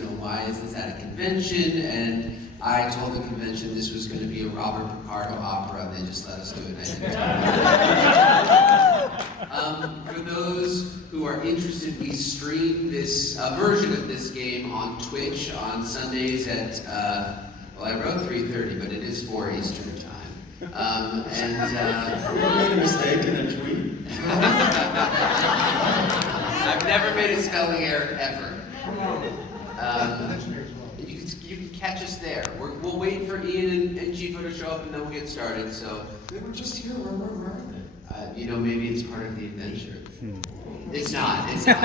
why is this at a convention? And I told the convention this was going to be a Robert Picardo opera, and they just let us do it. For those who are interested, we stream this version of this game on Twitch on Sundays at, well, I wrote 3:30, but it is 4 Eastern time. You made a mistake in a tweet? I've never made a spelling error ever. You can catch us there. We'll wait for Ian and Chieffo to show up, and then we'll get started. So They were just here. Where are they? Maybe it's part of the adventure. It's not. It's not.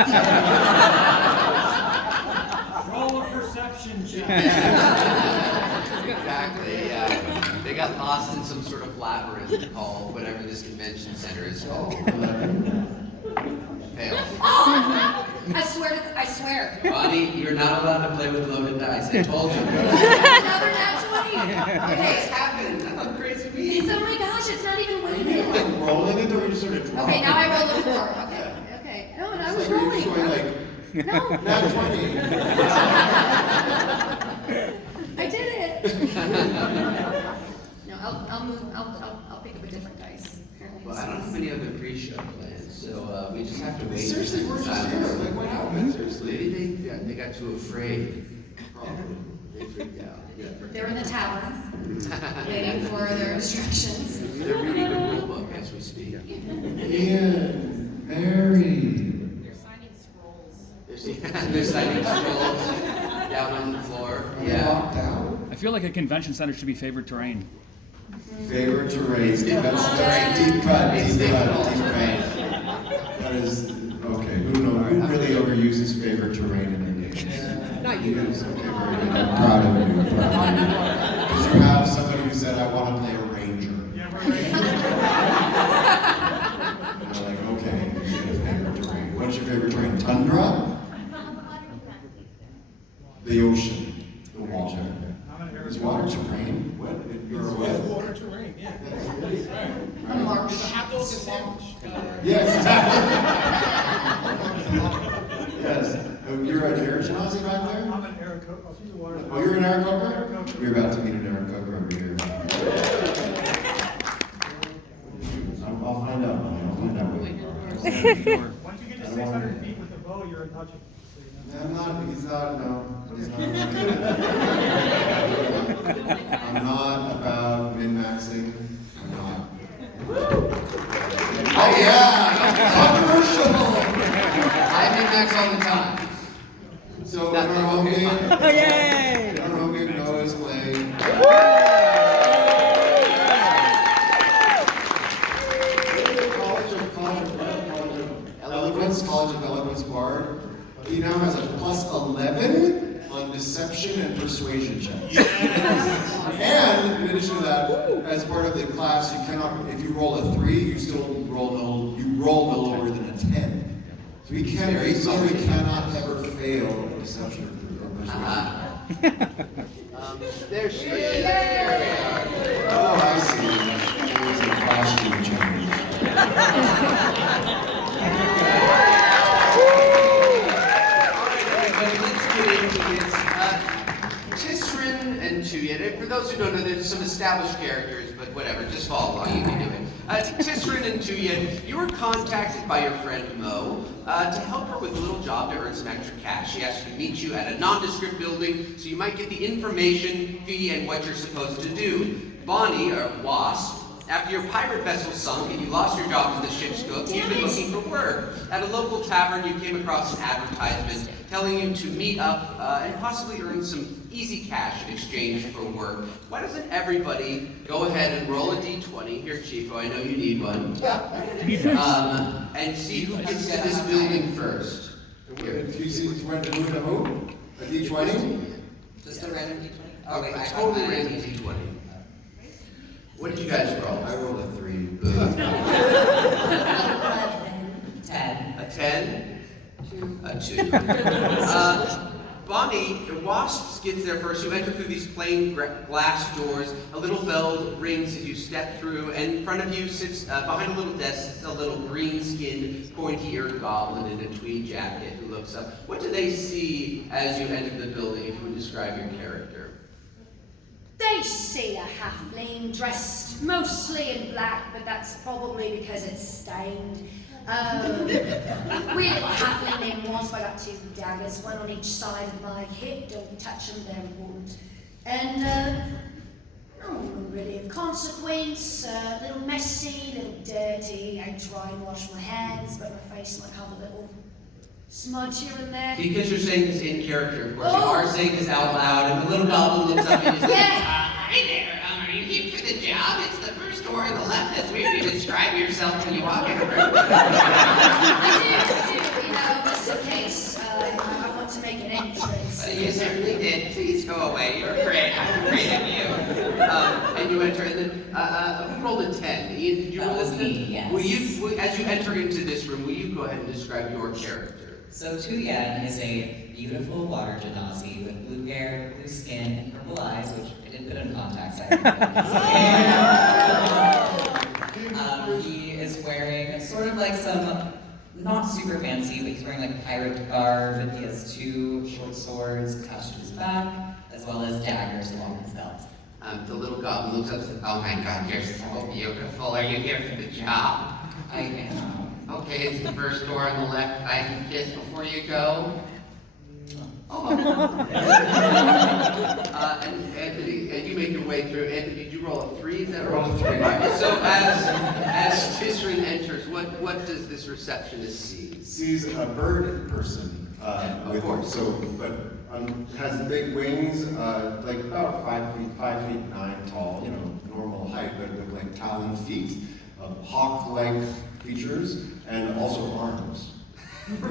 Roll a perception check. Exactly. Yeah. They got lost in some sort of labyrinth called whatever this convention center is called. Fail. Oh! I swear. Bonnie, you're not allowed to play with loaded dice. I told you. Another nat 20. Okay, it's happened. How crazy we Oh my gosh, it's not even weighted. Like rolling it, or you just sort of dropping Okay, now I it? rolled a 4. Okay. No, and I was So you're rolling. just going like, No, nat 20. I did it. No, I'll pick up a different dice. Apparently. Well, I don't have any other pre-show plans, so we just have to wait. Seriously, we're just here. Like, what happened? Seriously. Maybe they got too afraid. Probably. They freaked out. They're in the tavern, waiting for their instructions. They're reading the rule book as we speak. Ian, Mary. They're signing scrolls. They're signing scrolls down on the floor. Yeah. Locked out. I feel like a convention center should be favored terrain. Favorite terrain. Defense terrain. Deep cut. That is, okay, who really overuses favorite terrain in their games? Not you. Okay, very good. I'm proud of you. Because you have somebody who said, I want to play a ranger. Yeah, we're And they're like, okay, you get a favorite terrain. What's your favorite terrain? Tundra? The ocean. The water. Is water terrain? What? You're what? Water terrain, yeah. A marsh. Yes, exactly. Yes. Oh, you're an air Genasi back there? I'm an Aarakocra. She's a water. Oh, you're an Aarakocra? We're about to meet an Aarakocra over here. I'll find out. Once you get to 600 feet with a bow, you're untouchable. I'm not, he's not, no. He's not. I'm not about min-maxing. I'm not. Oh yeah! Controversial! I think that's all the time. So in our home game, Oh, yay! in our home game, Noah is playing. College of Eloquence Bard. He now has a +11 on deception and persuasion checks. And in addition to that, as part of the class, you cannot, if you roll a 3, you still roll no lower than a 10. So he cannot ever fail a deception or persuasion. There she is. There we are. Oh, I see. It was a costume change. Tisryn and Tuyen. For those who don't know, there's some established characters, but whatever, just follow along, you can do it. Tisryn and Tuyen, you were contacted by your friend Mo to help her with a little job to earn some extra cash. She asked you to meet you at a nondescript building so you might get the information, fee, and what you're supposed to do. Bonnie, or Wasp, after your pirate vessel sunk and you lost your job as the ship's cook, you've been looking for work. At a local tavern, you came across an advertisement telling you to meet up and possibly earn some easy cash in exchange for work. Why doesn't everybody go ahead and roll a d20? Here, Chieffo, I know you need one. And see who gets to this building first. You see who went to who to who? A D20? Just a random d20? Okay, a totally random d20. What did you guys roll? I rolled a 3. 10. A 10? 2. A 2. Bonnie, the Wasp gets there first. You enter through these plain glass doors. A little bell rings as you step through, and in front of you sits, behind a little desk, sits a little green-skinned, pointy-eared goblin in a tweed jacket who looks up. What do they see as you enter the building, if you would describe your character? They see a halfling dressed mostly in black, but that's probably because it's stained. Weird little halfling named Wasp. I got 2 daggers, one on each side of my hip. Don't touch them, they're wood. And no one really of consequence. A little messy, a little dirty. I try and wash my hands, but my face might have a little smudge here and there. Because you're saying this in character, of course, you are saying this out loud, and the little goblin looks up and he says, Hi there, are you here for the job? It's the first door on the left. That's weird. You describe yourself when you walk in a room. I do, just in case I want to make an entrance. You certainly did. Please go away. You're great. I'm afraid of you. and you enter, and then who rolled a 10? Ian, did you roll a 10? Me, yes. As you enter into this room, will you go ahead and describe your character? So Tuyen is a beautiful water genasi with blue hair, blue skin, and purple eyes, which I didn't put in contacts. He is wearing sort of like some, not super fancy, but he's wearing like pirate garb, and he has 2 short swords attached to his back, as well as daggers along his belt. The little goblin looks up and says, Oh my God, you're so beautiful. Are you here for the job? I am. Okay, it's the first door on the left. I can kiss before you go. oh. And Anthony, and you make your way through. Anthony, did you roll a 3? Is that right? Roll a 3. All right, so as Tisryn enters, what does this receptionist see? Sees a bird person. Of course. Has big wings, like about 5 feet 9 tall, normal height, but with like talon feet, hawk-like features, and also arms. The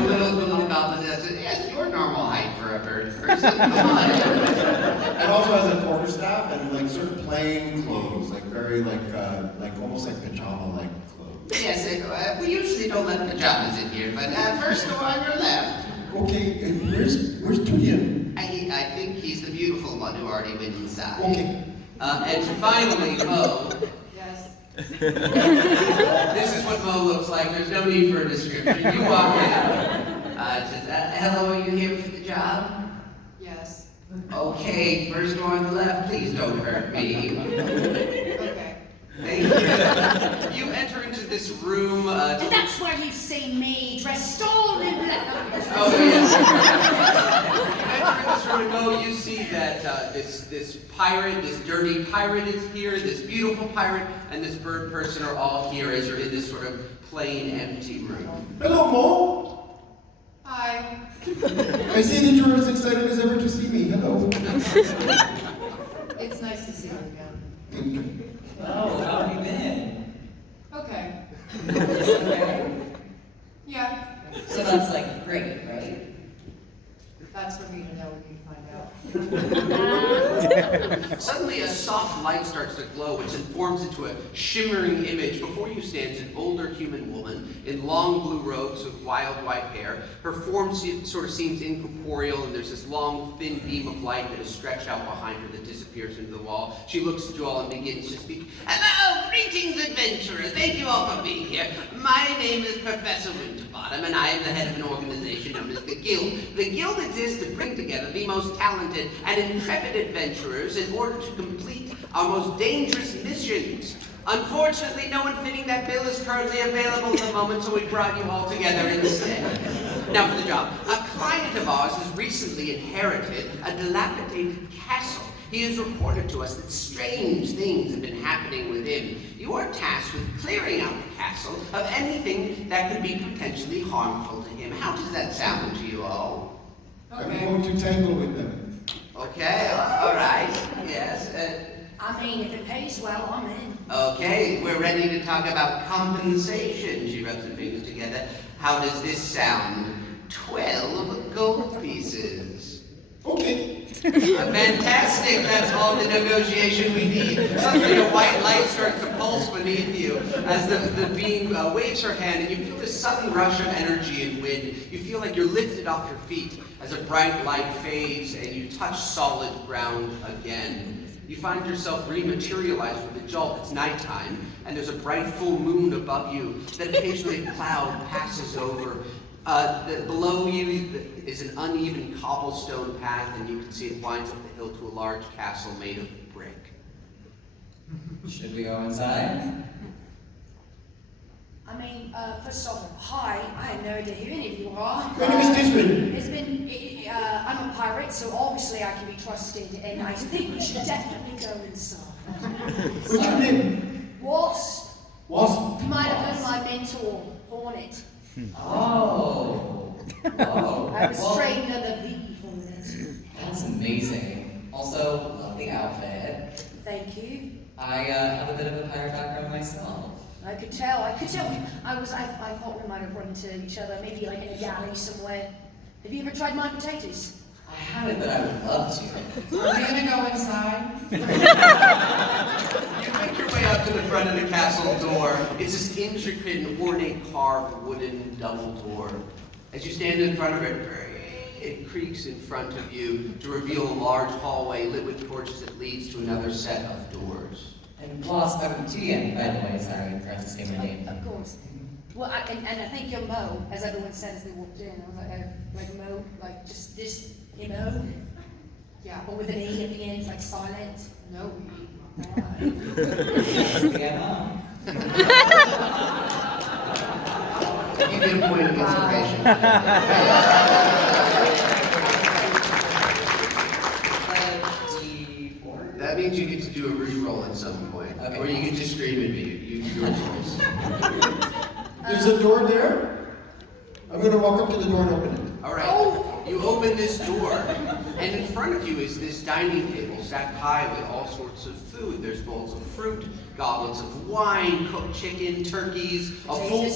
little goblin says, yes, you're normal height for a bird person. Come on. And also has a quarterstaff and like sort of plain clothes, like very like almost like pajama-like clothes. Yes, we usually don't let pajamas in here, but first door on your left. Okay, and where's Tuyen? I think he's the beautiful one who already went inside. Okay. And finally, Mo. Yes. This is what Mo looks like. There's no need for a description. You walk in. Says, hello, are you here for the job? Yes. Okay, first door on the left. Please don't hurt me. Okay. Thank you. You enter into this room. And that's where you've seen me dressed all in black. Oh, yes. You enter in this room and Mo, you see that this pirate, this dirty pirate is here, this beautiful pirate, and this bird person are all here as you're in this sort of plain, empty room. Hello, Mo. Hi. I see that you're as excited as ever to see me. Hello. It's nice to see you again. Oh, how have you been? Okay. Okay. Yeah. So that's like great, right? That's for me to know. We can find out. Suddenly a soft light starts to glow, which then forms into a shimmering image. Before you stands an older human woman in long blue robes with wild white hair. Her form sort of seems incorporeal, and there's this long, thin beam of light that is stretched out behind her that disappears into the wall. She looks at you all and begins to speak. Hello, greetings, adventurers. Thank you all for being here. My name is Professor Winterbottom, and I am the head of an organization known as the Guild. The Guild exists to bring together the most talented and intrepid adventurers in order to complete our most dangerous missions. Unfortunately, no one fitting that bill is currently available at the moment, so we brought you all together instead. Now for the job. A client of ours has recently inherited a dilapidated castle. He has reported to us that strange things have been happening within. You are tasked with clearing out the castle of anything that could be potentially harmful to him. How does that sound to you all? I'm going to tangle with them. Okay, all right, yes. I mean, if it pays well, I'm in. Okay, we're ready to talk about compensation. She rubs her fingers together. How does this sound? 12 gold pieces. Okay. Fantastic, that's all the negotiation we need. Suddenly a white light starts to pulse beneath you as the being waves her hand, and you feel this sudden rush of energy and wind. You feel like you're lifted off your feet as a bright light fades and you touch solid ground again. You find yourself rematerialized with a jolt. It's nighttime, and there's a bright full moon above you. Then occasionally a cloud passes over. Below you is an uneven cobblestone path, and you can see it winds up the hill to a large castle made of brick. Should we go inside? I mean, first off, hi, I have no idea who any of you are. My name is Tisryn. I'm a pirate, so obviously I can be trusted, and I think we should definitely go inside. What's your name? Wasp, Wasp. you might have heard of my mentor, Hornet. Oh. I was Well, trained under the Hornet. that's amazing. Also, love the outfit. Thank you. I have a bit of a pirate background myself. I could tell. I thought we might have run into each other, maybe like in a galley somewhere. Have you ever tried my potatoes? I haven't, but I would love to. Are we gonna go inside? You make your way up to the front of the castle door. It's this intricate and ornate carved wooden double door. As you stand in front of it, it creaks in front of you to reveal a large hallway lit with torches that leads to another set of doors. And Wasp, I'm Tuyen, by the way, sorry, I forgot to say my name. Of course. Well, and I think you're Mo, as everyone said as they walked in. I was like, oh, like Mo, like just this, you know? Yeah, but with an E at the end, like silent. No. Yeah. You get a point of inspiration. D4? That means you get to do a reroll at some point. Okay. Or you can just scream at me. Your choice. There's a door there. I'm going to walk up to the door and open it. All right. You open this door, and in front of you is this dining table stacked high with all sorts of food. There's bowls of fruit, goblets of wine, cooked chicken, turkeys, a full...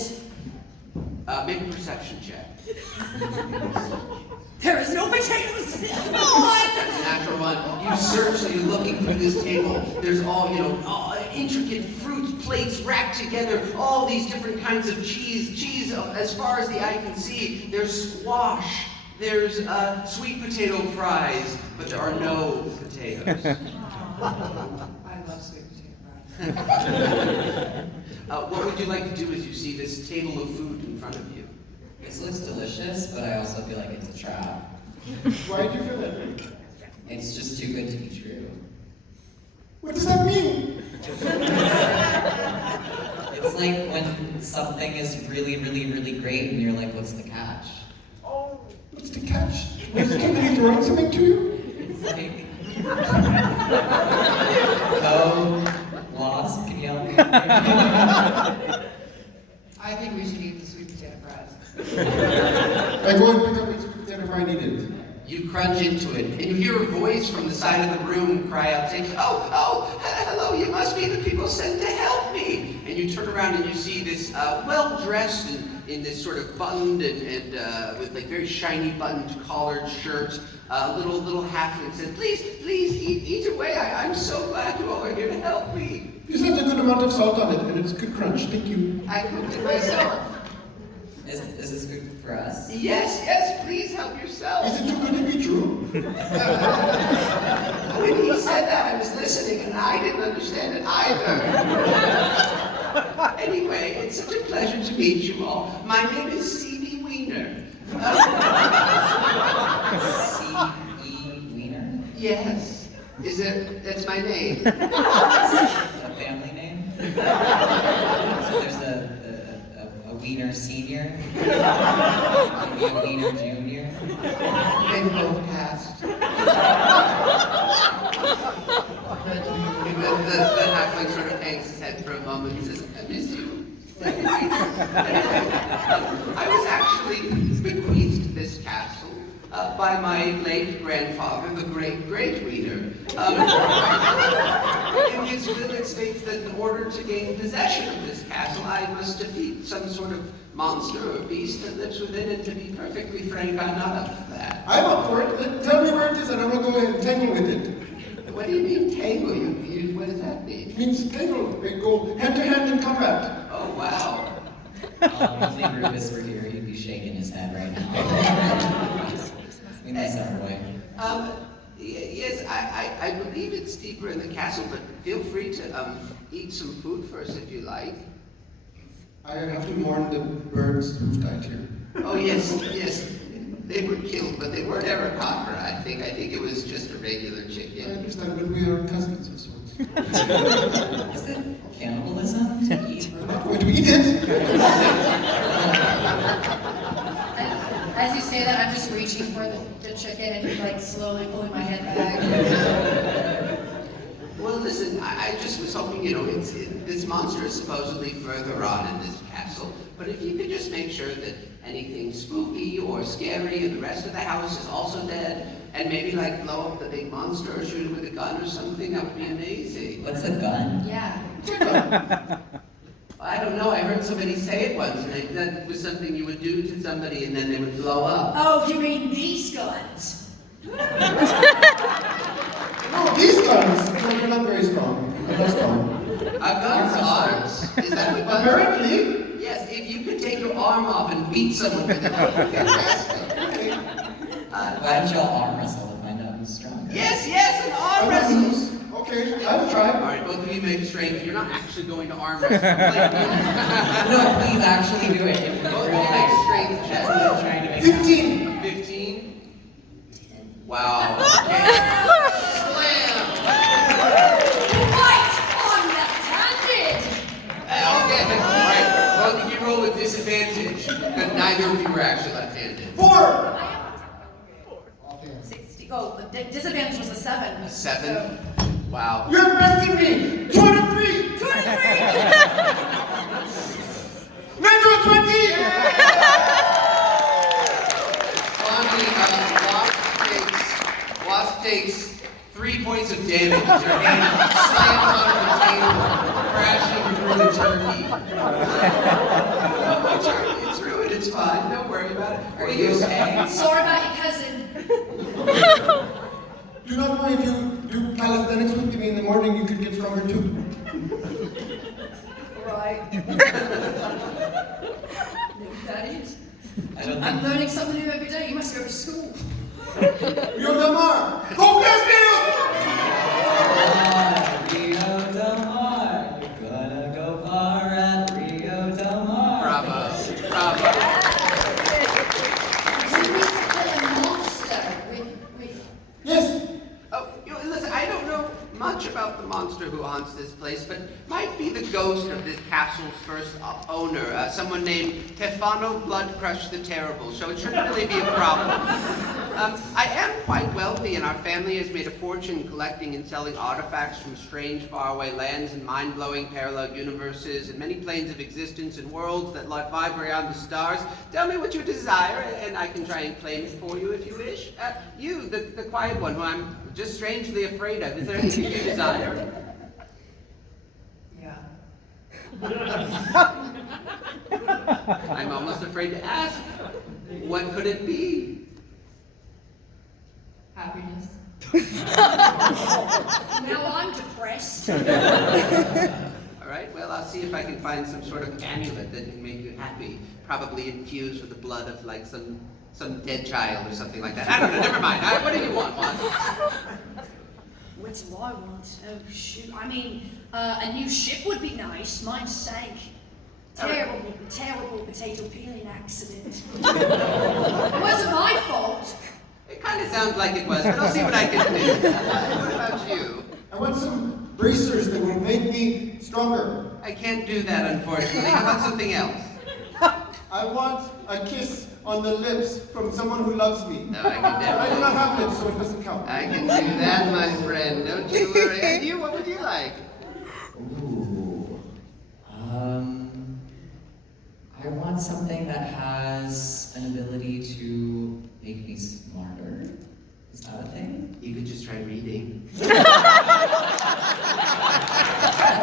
make a perception check. There is no potatoes! That's a natural one. You search, so you're looking for this table. There's all, intricate fruit plates racked together, all these different kinds of cheese, as far as the eye can see. There's squash, there's sweet potato fries, but there are no potatoes. I love sweet potato fries. What would you like to do as you see this table of food in front of you? This looks delicious, but I also feel like it's a trap. Why do you feel that way? It's just too good to be true. What does that mean? It's like when something is really, really, really great and you're like, what's the catch? Oh, what's the catch? Was somebody throwing something to you? It's like, oh, Wasp, can you help me? I think we should eat the sweet potato fries. I go and pick up the sweet potato fry I needed. You crunch into it, and you hear a voice from the side of the room cry out, saying, hello, you must be the people sent to help me. And you turn around and you see this well-dressed in this sort of buttoned and with like very shiny buttoned collared shirt, little halfling said, please, eat away. I'm so glad you all are here to help me. This has a good amount of salt on it, and it's good crunch. Thank you. I cooked it myself. Is this good for us? Yes, please help yourself. Is it too good to be true? When he said that, I was listening, and I didn't understand it either. Anyway, it's such a pleasure to meet you all. My name is C.B. Wiener. C.E. Wiener? Yes. That's my name. A family name? So there's a Wiener Senior? Maybe a Wiener Junior? They both passed. The halfling sort of hangs his head for a moment and says, I miss you. I was actually bequeathed this castle by my late grandfather, the great Wiener. In his will, it states that in order to gain possession of this castle, I must defeat some sort of monster or beast that lives within it. To be perfectly frank, I'm not up for that. I'm up for it. Tell me where it is and I'm gonna go ahead and tangle with it. What do you mean tangle? What does that mean? It means tangle. They go hand to hand in combat. Oh, wow. I think Rufus were here, he'd be shaking his head right now. We miss our boy. Yes, I believe it's deeper in the castle, but feel free to eat some food first if you like. I have to mourn the birds who died here. Oh, yes. They were killed, but they weren't ever copper, I think. I think it was just a regular I chicken. understand, but we are cousins of sorts. Is it cannibalism to eat? I'm not going to eat it. As you say that, I'm just reaching for the chicken and like slowly pulling my head back. Well, listen, I just was hoping, this monster is supposedly further on in this castle, but if you could just make sure that anything spooky or scary in the rest of the house is also dead, and maybe like blow up the big monster or shoot it with a gun or something, that would be amazing. What's a gun? Yeah. I don't know, I heard somebody say it once, and that was something you would do to somebody and then they would blow up. Oh, you mean these guns? No, these guns. No, they're not very strong. They're not strong. Guns, arms? Is that what guns are? Apparently. Yes, if you could take your arm off and beat someone with it, that would be fantastic. Why don't y'all arm wrestle to find out who's stronger? Yes, an arm wrestle. Okay, I will try. All right, both of you make strength. You're not actually going to arm wrestle. No, please actually do it. Both of you make strength checks. I'm trying to make 15. 15. Wow. Okay. Slam. Right on left-handed. Okay. All right. Both of you roll with disadvantage because neither of you were actually left-handed. 4. 60. Oh, the disadvantage was a 7. A 7. So, Wow. You're besting me. 23. 23! Natural 20. Wasp takes 3 points of damage. Her hand slams onto the table, crashing through the turkey. It's ruined. It's fine. Don't worry about it. Are you okay? Sorry about your cousin. Do not worry, if you do calisthenics with me in the morning, you could get stronger too. Right. No, that is. I don't I'm think. learning something new every day. You must go to school. Rio Del Mar. Go Festival! Rio Del Mar. You're gonna go far at Rio Del Mar. Bravo. You need to kill a monster with... Yes. Oh, listen, I don't know much about the monster who haunts this place, but might be the ghost of this castle's first owner, someone named Tefano Bloodcrush the Terrible, so it shouldn't really be a problem. I am quite wealthy, and our family has made a fortune collecting and selling artifacts from strange, faraway lands and mind-blowing parallel universes and many planes of existence and worlds that lie far beyond the stars. Tell me what you desire, and I can try and claim it for you if you wish. You, the quiet one, who I'm just strangely afraid of. Is there anything you desire? Yeah. I'm almost afraid to ask. What could it be? Happiness. Now I'm depressed. All right, well, I'll see if I can find some sort of amulet that can make you happy. Probably infused with the blood of, like, some dead child or something like that. I don't know, never mind. What do you want, Juan? What do I want? Oh, shoot. I mean, a new ship would be nice. Mine sank. Terrible potato peeling accident. It wasn't my fault. It kind of sounds like it was, but I'll see what I can do. What about you? I want some bracers that will make me stronger. I can't do that, unfortunately. How about something else? I want a kiss on the lips from someone who loves me. No, I can But I do definitely. not have lips, so it doesn't count. I can do that, my friend. Don't you worry. And you, what would you like? Ooh. I want something that has an ability to make me smarter. Is that a thing? You could just try reading. That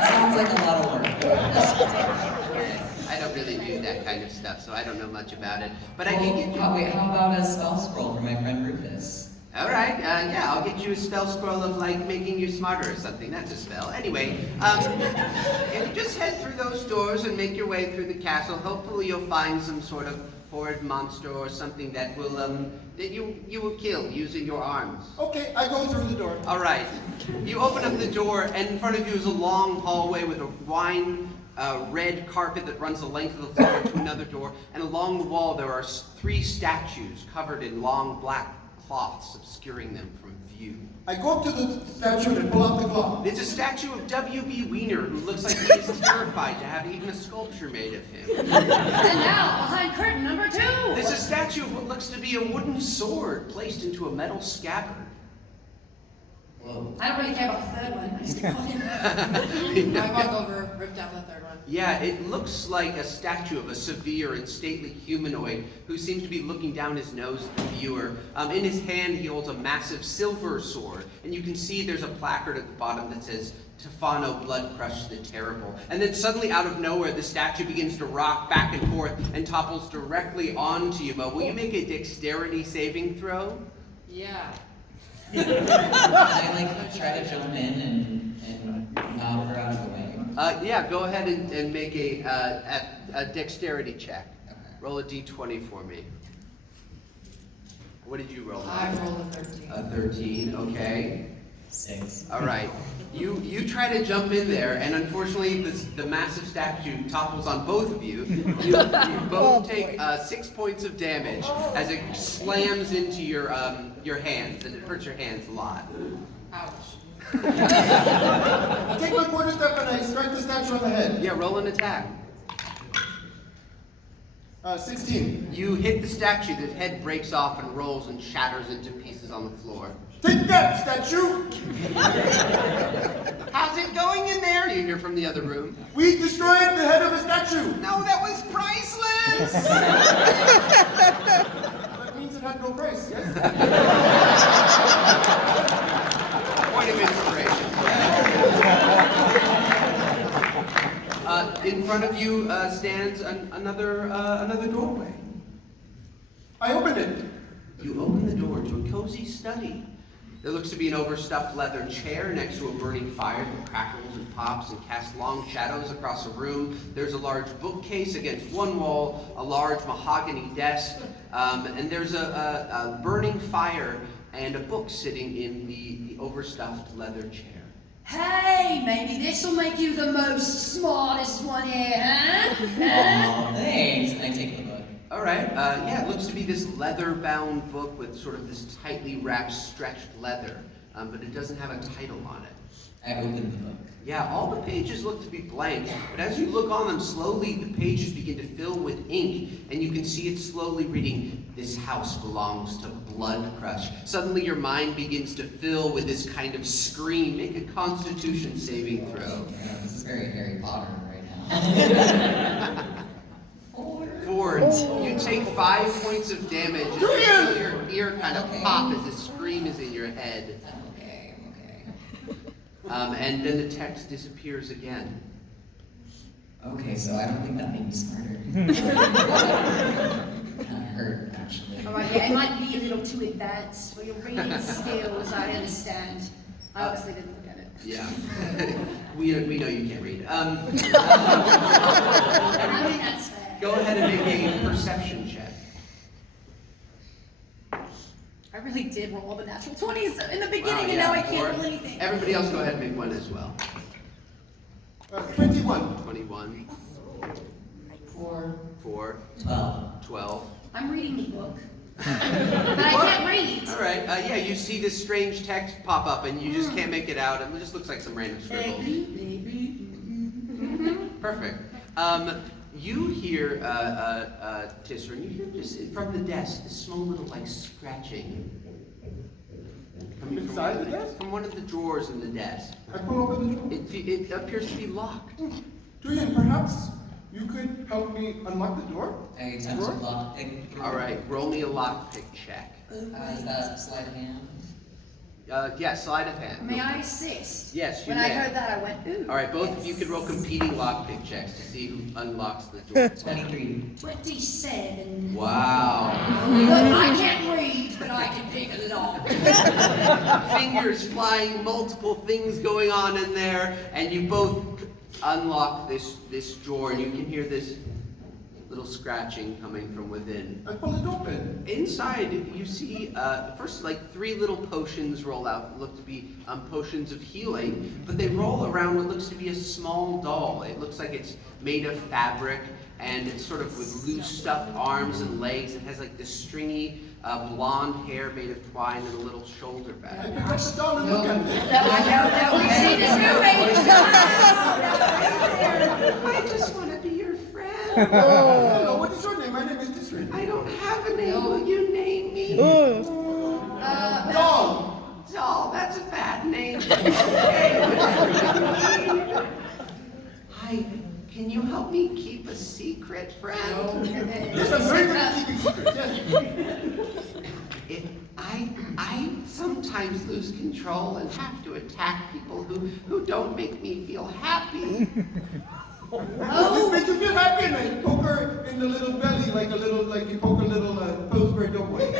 sounds like a lot of work. I don't really do that kind of stuff, so I don't know much about it. But I can get you. How about a spell scroll for my friend Rufus? All right, yeah, I'll get you a spell scroll of like making you smarter or something. That's a spell. Anyway, if you just head through those doors and make your way through the castle, hopefully you'll find some sort of horrid monster or something that will that you will kill using your arms. Okay, I go through the door. All right, you open up the door, and in front of you is a long hallway with a wine. Red carpet that runs the length of the floor to another door, and along the wall there are 3 statues covered in long black cloths obscuring them from view. I go up to the statue and pull out the cloth. It's a statue of W.B. Wiener, who looks like he's terrified to have even a sculpture made of him. And now, behind curtain number 2. There's a statue of what looks to be a wooden sword placed into a metal scabbard. Whoa. I don't really care about the third one. I just fucking. I walk over, rip down the third one. Yeah, it looks like a statue of a severe and stately humanoid who seems to be looking down his nose at the viewer. In his hand, he holds a massive silver sword, and you can see there's a placard at the bottom that says, Tefano Bloodcrush the Terrible. And then suddenly, out of nowhere, the statue begins to rock back and forth and topples directly onto you, Mo. Will you make a dexterity saving throw? Yeah. I try to jump in and knock her out of the way. Yeah, go ahead and make a dexterity check. Okay. Roll a d20 for me. What did you roll? I rolled a 13. A 13, okay. 6. All right. You try to jump in there, and unfortunately, the massive statue topples on both of you. You both take 6 points of damage as it slams into your hands, and it hurts your hands a lot. Ouch. I take my quarter step and I strike the statue on the head. Yeah, roll an attack. 16. You hit the statue, the head breaks off and rolls and shatters into pieces on the floor. Take that, statue! How's it going in there? You hear from the other room. We destroyed the head of a statue! No, that was priceless! That means it had no price, yes? Point of inspiration. In front of you stands another doorway. I opened it. You open the door to a cozy study. There looks to be an overstuffed leather chair next to a burning fire that crackles and pops and casts long shadows across a room. There's a large bookcase against one wall, a large mahogany desk, and there's a burning fire and a book sitting in the overstuffed leather chair. Hey, maybe this'll make you the most smartest one here, huh? Aw, thanks. And I take the book. All right, yeah, it looks to be this leather-bound book with sort of this tightly wrapped, stretched leather, but it doesn't have a title on it. I open the book. Yeah, all the pages look to be blank, but as you look on them slowly, the pages begin to fill with ink, and you can see it slowly reading, "This house belongs to Bloodcrush." Suddenly your mind begins to fill with this kind of scream. Make a Constitution saving throw. Yeah, this is very Harry Potter right now. 4. You take 5 points of damage as you feel your ear kind of pop as the scream is in your head. Okay. And then the text disappears again. Okay, so I don't think that made me smarter. Kinda hurt, actually. All right, yeah, it might be a little too advanced for your reading skills, I understand. I obviously didn't look at it. Yeah. we know you can't read. I mean, that's fair. Go ahead and make a perception check. I really did roll all the natural 20s in the beginning, Wow, and yeah, now I can't 4. roll anything. Everybody else go ahead and make one as well. 21. 21, 4. 4, 12. 12. I'm reading the book. But I can't read. All right, yeah, you see this strange text pop up and you just can't make it out. It just looks like some random scribbles. Perfect. You hear, Tisryn, you hear just from the desk, this small little, like, scratching. Coming from Inside one of the desk? From one of the drawers in the desk. I pull open the door. It appears to be locked. Tuyen, perhaps you could help me unlock the door? I attempt to lock it. All right, roll me a lockpick check. Is that sleight of hand? Yeah, sleight of hand. May I assist? Yes, you When I may. heard that, I went, ooh. All right, both of you yes. could roll competing lockpick checks to see who unlocks the door. 23. 27. Wow. Look, I can't read, but I can pick a lock. Fingers flying, multiple things going on in there, and you both unlock this drawer, and you can hear this little scratching coming from within. I pull it open. Inside, you see first like 3 little potions roll out, look to be potions of healing, but they roll around what looks to be a small doll. It looks like it's made of fabric, and it's sort of with loose stuffed arms and legs. It has like this stringy blonde hair made of twine and a little shoulder I bag. pick up the doll and look at it. No, we've seen this movie. I just want to be your friend. Hello, what is your name? My name is Tisryn. I don't have a name. Will you name me? Doll. Doll, that's a bad name. Okay, whatever you need. Hi, can you help me keep a secret, friend? Yes, I'm very good at keeping secrets. Yes. I sometimes lose control and have to attack people who don't make me feel happy. Does this make you feel happy? And I poke her in the little belly like you poke a little Pillsbury Doughboy.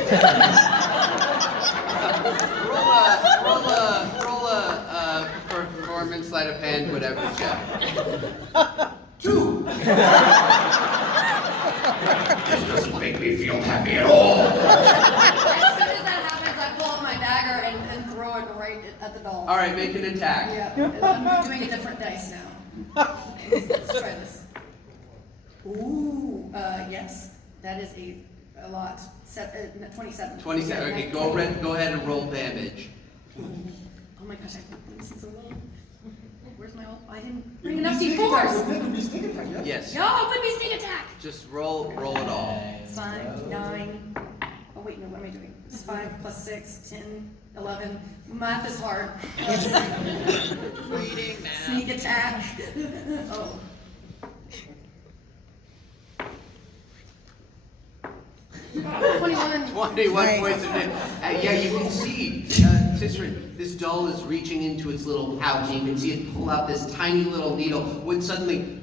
Roll a performance, sleight of hand, whatever check. 2. This doesn't make me feel happy at all. As soon as that happens, I pull out my dagger and throw it right at the doll. All right, make an attack. Yeah, and I'm doing a different dice now. Let's try this. Ooh, yes, that is a lot. 27. 27. Okay, go ahead and roll damage. Oh my gosh, I put this in so low. Where's my old? I didn't bring You enough sneak attack. C4s. It would be sneak attack, yes? Yes. No, it would be sneak attack. Just roll it all. 5, 9. Oh wait, no, what am I doing? It's 5 plus 6, 10, 11. Math is hard. Reading, math. Sneak attack. Oh. Oh, 21. 21 points of damage. Yeah, you can see, Tisryn, this doll is reaching into its little pouch, and you can see it pull out this tiny little needle, when suddenly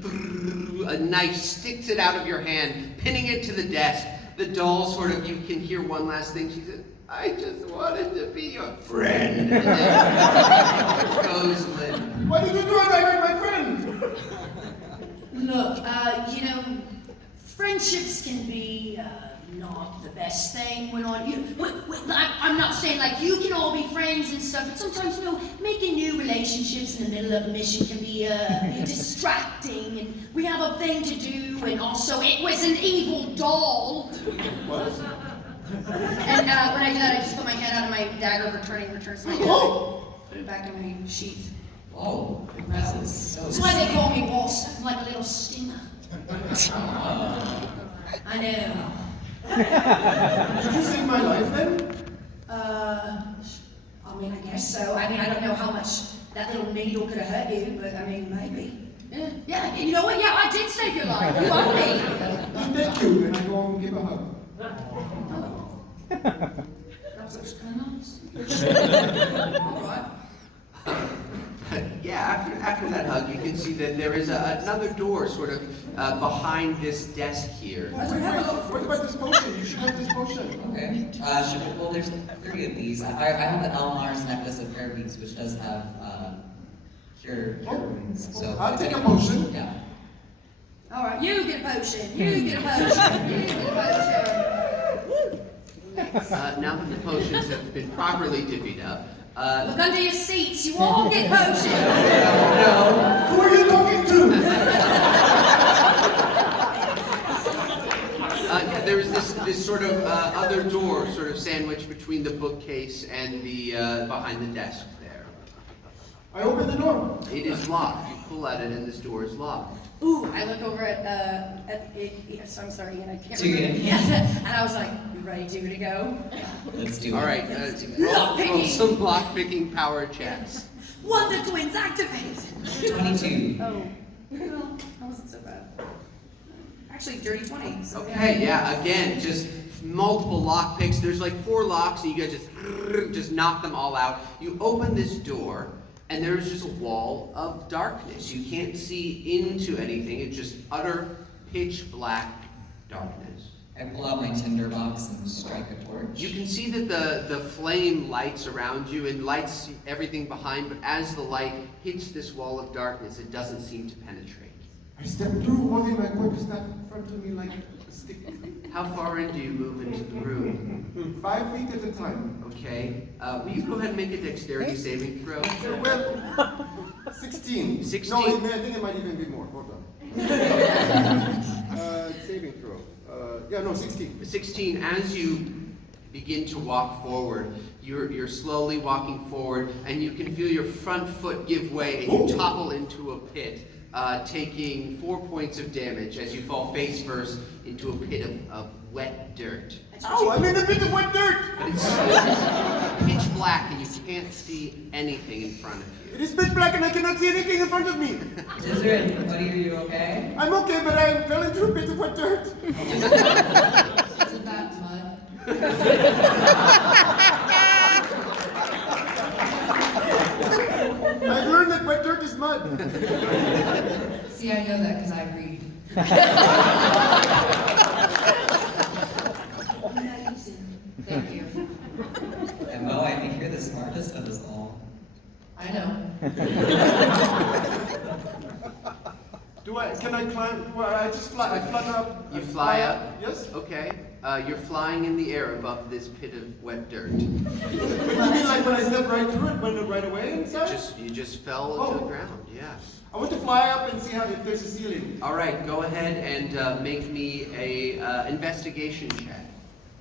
a knife sticks it out of your hand, pinning it to the desk. The doll sort of, you can hear one last thing. She said, I just wanted to be your friend. And then goes limp. Why did you do it? I hurt my friend. Look, friendships can be not the best thing when I'm not saying like you can all be friends and stuff, but sometimes making new relationships in the middle of a mission can be distracting, and we have a thing to do, and also it was an evil doll. What? And when I do that, I just put my hand out of my dagger, returns my gun, put it back in my sheath. Oh, this is so That's why they call me Wasp. I'm like a little stinger. I know. Did you save my life then? I mean, I guess so. I mean, I don't know how much that little needle could have hurt you, but I mean, maybe. Yeah, you know what? Yeah, I did save your life. You owe me. Thank you. And I go and give a hug. Oh. That was actually kind of nice. All right. Yeah, after that hug, you can see that there is another door sort of behind this desk here. What about this potion? You should have this potion. Okay. Well, there's 3 of these. I have the Elmar's necklace of prayer beads, which does have cure wounds. So I'll take a potion. Yeah. All right, you get a potion. You get a potion. You get a potion. Now that the potions have been properly divvied up, Look under your seats. You all get potions. no, Who are you talking to? yeah, there is this sort of other door, sort of sandwiched between the bookcase and the behind the desk there. I open the door. It is locked. You pull at it, and this door is locked. Ooh, I look over yes, I'm sorry, Ian, I can't Tuyen. remember. Yes, and I was like, you ready to go? Let's do it. All right, roll some lock-picking power checks. Wonder Twins activate! 22. Oh, well, that wasn't so bad. Actually, dirty 20. So Okay, yeah, again, just multiple lock picks. There's like 4 locks, and you guys just knock them all out. You open this door, and there's just a wall of darkness. You can't see into anything. It's just utter pitch black darkness. I pull out my tinder box and strike a torch. You can see that the flame lights around you and lights everything behind, but as the light hits this wall of darkness, it doesn't seem to penetrate. I step through, holding my quarterstaff in front of me like a stick. How far in do you move into the room? 5 feet at a time. Okay. Will you go ahead and make a dexterity saving throw? Well, 16. 16? No, I think it might even be more. Hold on. Saving throw. 16. 16. As you begin to walk forward, you're slowly walking forward, and you can feel your front foot give way, and you topple into a pit, taking 4 points of damage as you fall face first into a pit of wet dirt. Ow, I'm in a bit of wet dirt! But it's pitch black, and you can't see anything in front of you. It is pitch black and I cannot see anything in front of me. Tisryn, buddy, are you okay? I'm okay, but I fell into a bit of wet dirt. Isn't that mud? I've learned that wet dirt is mud. See, I know that because I read. Thank you. And Mo, I think you're the smartest of us all. I know. Can I climb? Well, I just fly. I flutter up. You fly up? Yes. Okay. You're flying in the air above this pit of wet dirt. But you mean like when I stepped right through it, went right away inside? You just fell to the ground, yeah. I want to fly up and see if there's a ceiling. All right, go ahead and make me a investigation check.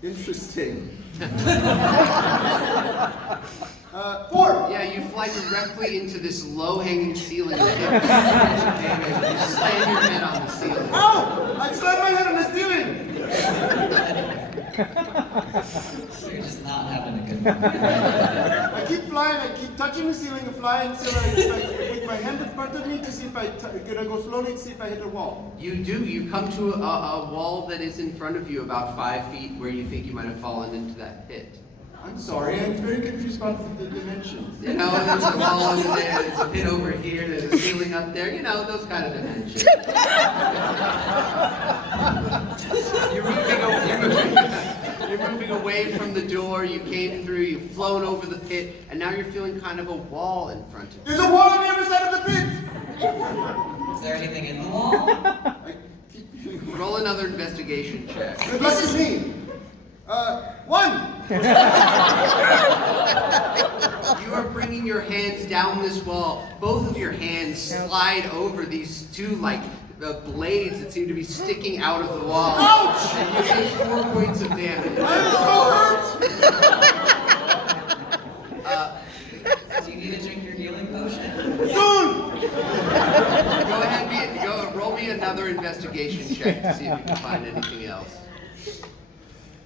Interesting. 4. Yeah, you fly directly into this low-hanging ceiling. And you slam your head on the ceiling. Ow! I slammed my head on the ceiling. You're just not having a good moment. I keep flying. I keep touching the ceiling and flying until I with my hand in front of me to see if I go slowly to see if I hit a wall. You do. You come to a wall that is in front of you about 5 feet where you think you might have fallen into that pit. I'm sorry. I'm very confused about the dimensions. You know, there's a wall over there, there's a pit over here, there's a ceiling up there, you know, those kind of dimensions. You're moving away from the door, you came through, you've flown over the pit, and now you're feeling kind of a wall in front of you. There's a wall on the other side of the pit. Is there anything in the wall? I keep feeling. Roll another investigation check. Good luck to me. 1. You are bringing your hands down this wall. Both of your hands slide over these two, blades that seem to be sticking out of the wall. Ouch! And you take 4 points of damage. I'm so hurt. Do you need to drink your healing potion? Soon. Go ahead, roll me another investigation check to see if you can find anything else.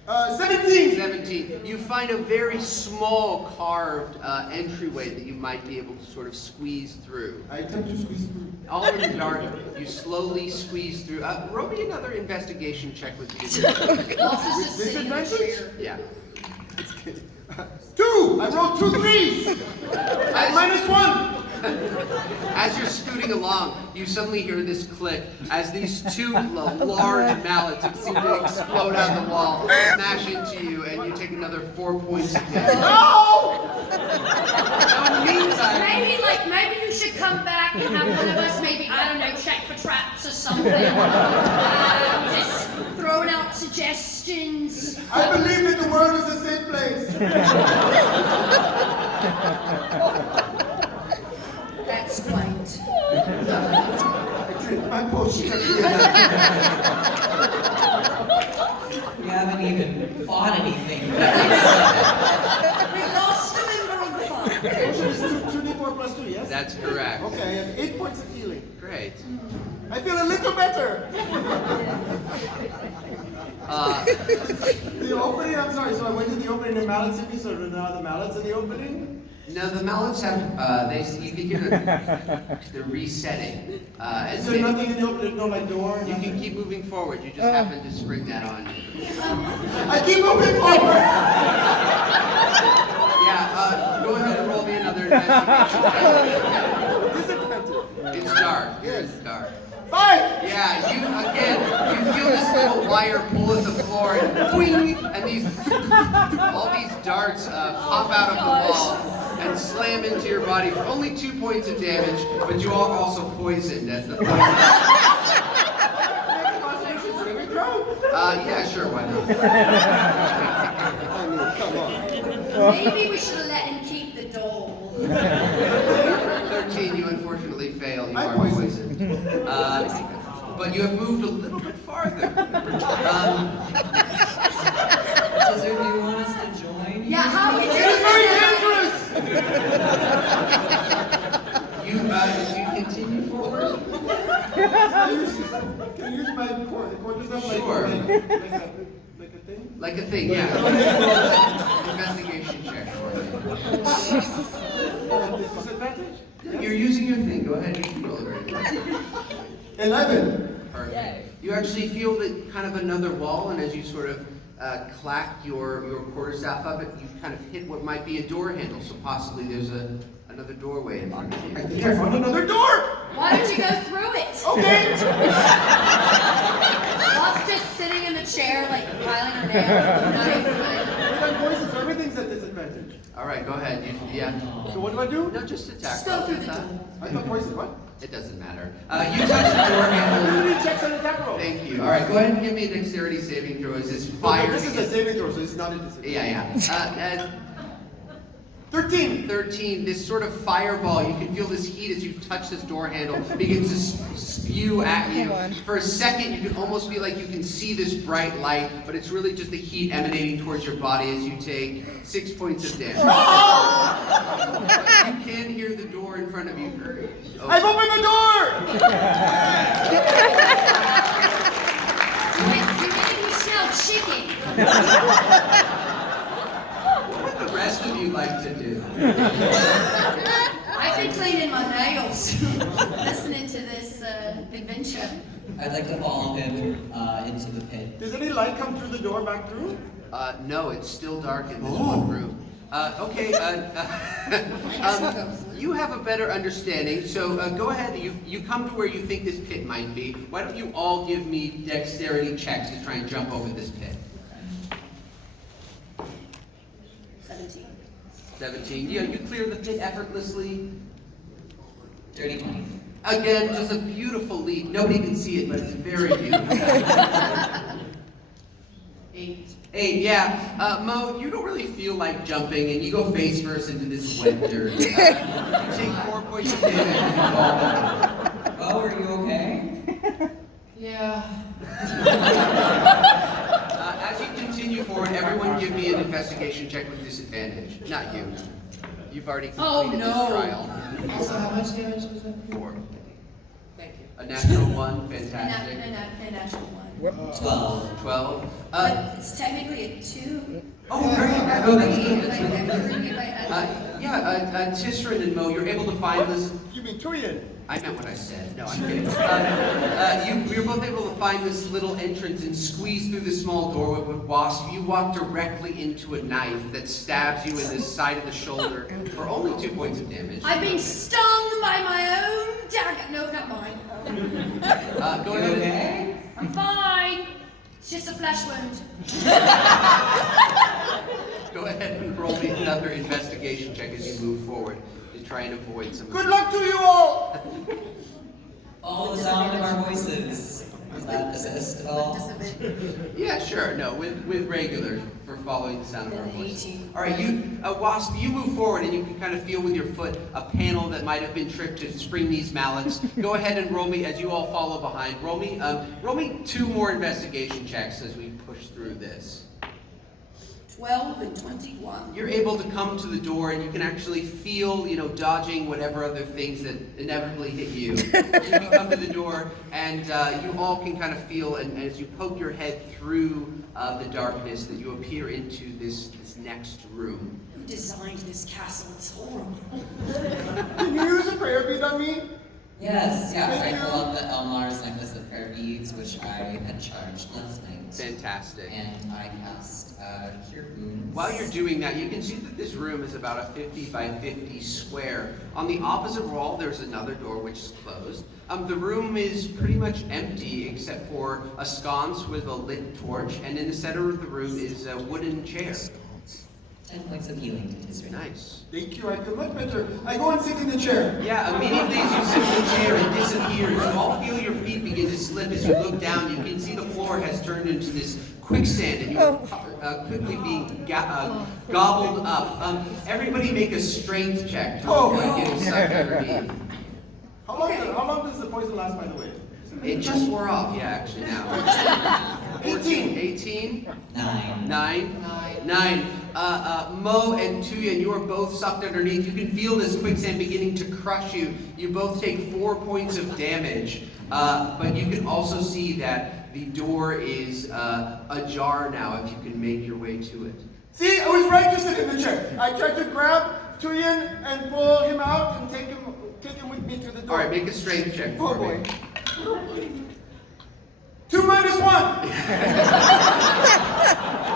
17. 17. You find a very small carved entryway that you might be able to sort of squeeze through. I attempt to squeeze through. All in the dark, you slowly squeeze through. Roll me another investigation check with you. Lots is just sitting in a chair. Yeah. 2. I rolled 2 3s. -1. As you're scooting along, you suddenly hear this click as these two large mallets that seem to explode out of the wall smash into you, and you take another 4 points of damage. No! Now, in the meantime, Maybe you should come back and have one of us maybe, I don't know, check for traps or something. Just throwing out suggestions. I believe that the world is a safe place. That's quaint. I drink my potion. We haven't even fought anything. We lost a member of the party. Potion is 2d4 + 2, yes? that's correct. Okay, I have 8 points of healing. Great. I feel a little better. The opening, I'm sorry, so I went to the opening, the mallets hit me, so now the mallets in the opening? No, the mallets have, you can hear the resetting. Is there nothing in the opening, no door? You can keep moving forward, you just happen to spring that on you. I keep keep moving forward. Yeah, go ahead and roll me another investigation. It's dark. It's dark. 5. Yeah, you feel this little wire pull at the floor and twing, and all these darts pop out of the wall and slam into your body for only 2 points of damage, but you are also poisoned as the poison. Yeah, sure, why not? Come on. Maybe we should have let him keep the doll. 13, you unfortunately fail. You are poisoned. But you have moved a little bit farther. Tisryn, do you want us to join? Yeah, how we It is very dangerous. You continue forward? Can I use my quarters of Sure. like a thing? Like a thing, yeah. Investigation check for me. Disadvantage? You're using your thing. Go ahead. You can roll it right now. 11. Perfect. You actually feel that kind of another wall, and as you sort of clack your quarterstaff up, you kind of hit what might be a door handle. So possibly there's another doorway in front of you. I think I found another door. Why don't you go through it? Okay. Wasp just sitting in the chair, like piling her nails. I'm poisoned, so everything's at disadvantage. All right, go ahead. Yeah. So what do I do? No, just attack. Just go through the door. I'm not poisoned, what? It doesn't matter. You touch the door handle. Ability checks on attack roll. Thank you. All right, go ahead and give me a dexterity saving throw as this fire. This is a saving throw, so it's not a disadvantage. Yeah. 13. 13, this sort of fireball, you can feel this heat as you touch this door handle, begins to spew at you. For a second, you can almost feel like you can see this bright light, but it's really just the heat emanating towards your body as you take 6 points of damage. You can hear the door in front of you. I've opened the door! Wait, you made me smell chicken. What would the rest of you like to do? I've been cleaning my nails, listening to this adventure. I'd like to follow him into the pit. Does any light come through the door back through? No, it's still dark in this one room. You have a better understanding, so go ahead. You come to where you think this pit might be. Why don't you all give me dexterity checks to try and jump over this pit? 17. 17. Yeah, you clear the pit effortlessly. Dirty 20. Again, just a beautiful leap. Nobody can see it, but it's very beautiful. 8. 8, yeah. Mo, you don't really feel like jumping, and you go face first into this wet dirt. You take 4 points of damage and you fall down. Oh, are you okay? Yeah. As you continue forward, everyone give me an investigation check with disadvantage. Not you. You've already completed this trial. Also, how much damage was that? 4. Thank you. A natural 1, fantastic. A natural one. 12. 12. But it's technically a 2. Oh, very good. Oh, that's good. Yeah. Tisryn and Mo, you're able to find this. You mean Tuyen? I meant what I said. No, I'm kidding. You're both able to find this little entrance and squeeze through the small doorway with Wasp. You walk directly into a knife that stabs you in the side of the shoulder for only 2 points of damage. I've been stung by my own dagger. No, not mine. Go ahead. Okay. I'm fine. It's just a flesh wound. Go ahead and roll me another investigation check as you move forward to try and avoid some. Good luck to you all! Follow the sound of our voices. Does that assist at all? Just a bit. Yeah, sure. No, with regular for following the sound of our Then voice. 18. All right, Wasp, you move forward and you can kind of feel with your foot a panel that might have been tripped to spring these mallets. Go ahead and roll me as you all follow behind. Roll me 2 more investigation checks as we push through this. 12 and 21. You're able to come to the door and you can actually feel, dodging whatever other things that inevitably hit you. You come to the door and you all can kind of feel, and as you poke your head through the darkness, that you appear into this next room. Who designed this castle? It's horrible. Can you use a prayer bead on me? Yes, yeah. I pull out the Elmar's necklace of prayer beads, which I had charged last night. Fantastic. And I cast your wounds. While you're doing that, you can see that this room is about a 50 by 50 square. On the opposite wall, there's another door which is closed. The room is pretty much empty except for a sconce with a lit torch, and in the center of the room is a wooden chair. 10 points of healing to Tisryn. Nice. Thank you, I feel much better. I go and sit in the chair. Yeah, immediately as you sit in the chair, it disappears. You all feel your feet begin to slip as you look down. You can see the floor has turned into this quicksand, and you're quickly being gobbled up. Everybody make a strength check to get sucked underneath. How long does the poison last, by the way? It just wore off, yeah, actually now. 14, 18, 9. Mo and Tuyen, you are both sucked underneath. You can feel this quicksand beginning to crush you. You both take 4 points of damage, but you can also see that the door is ajar now if you can make your way to it. See, I was right to sit in the chair. I tried to grab Tuyen and pull him out and take him with me to the door. All right, make a strength check Oh for boy. me. 2 minus 1.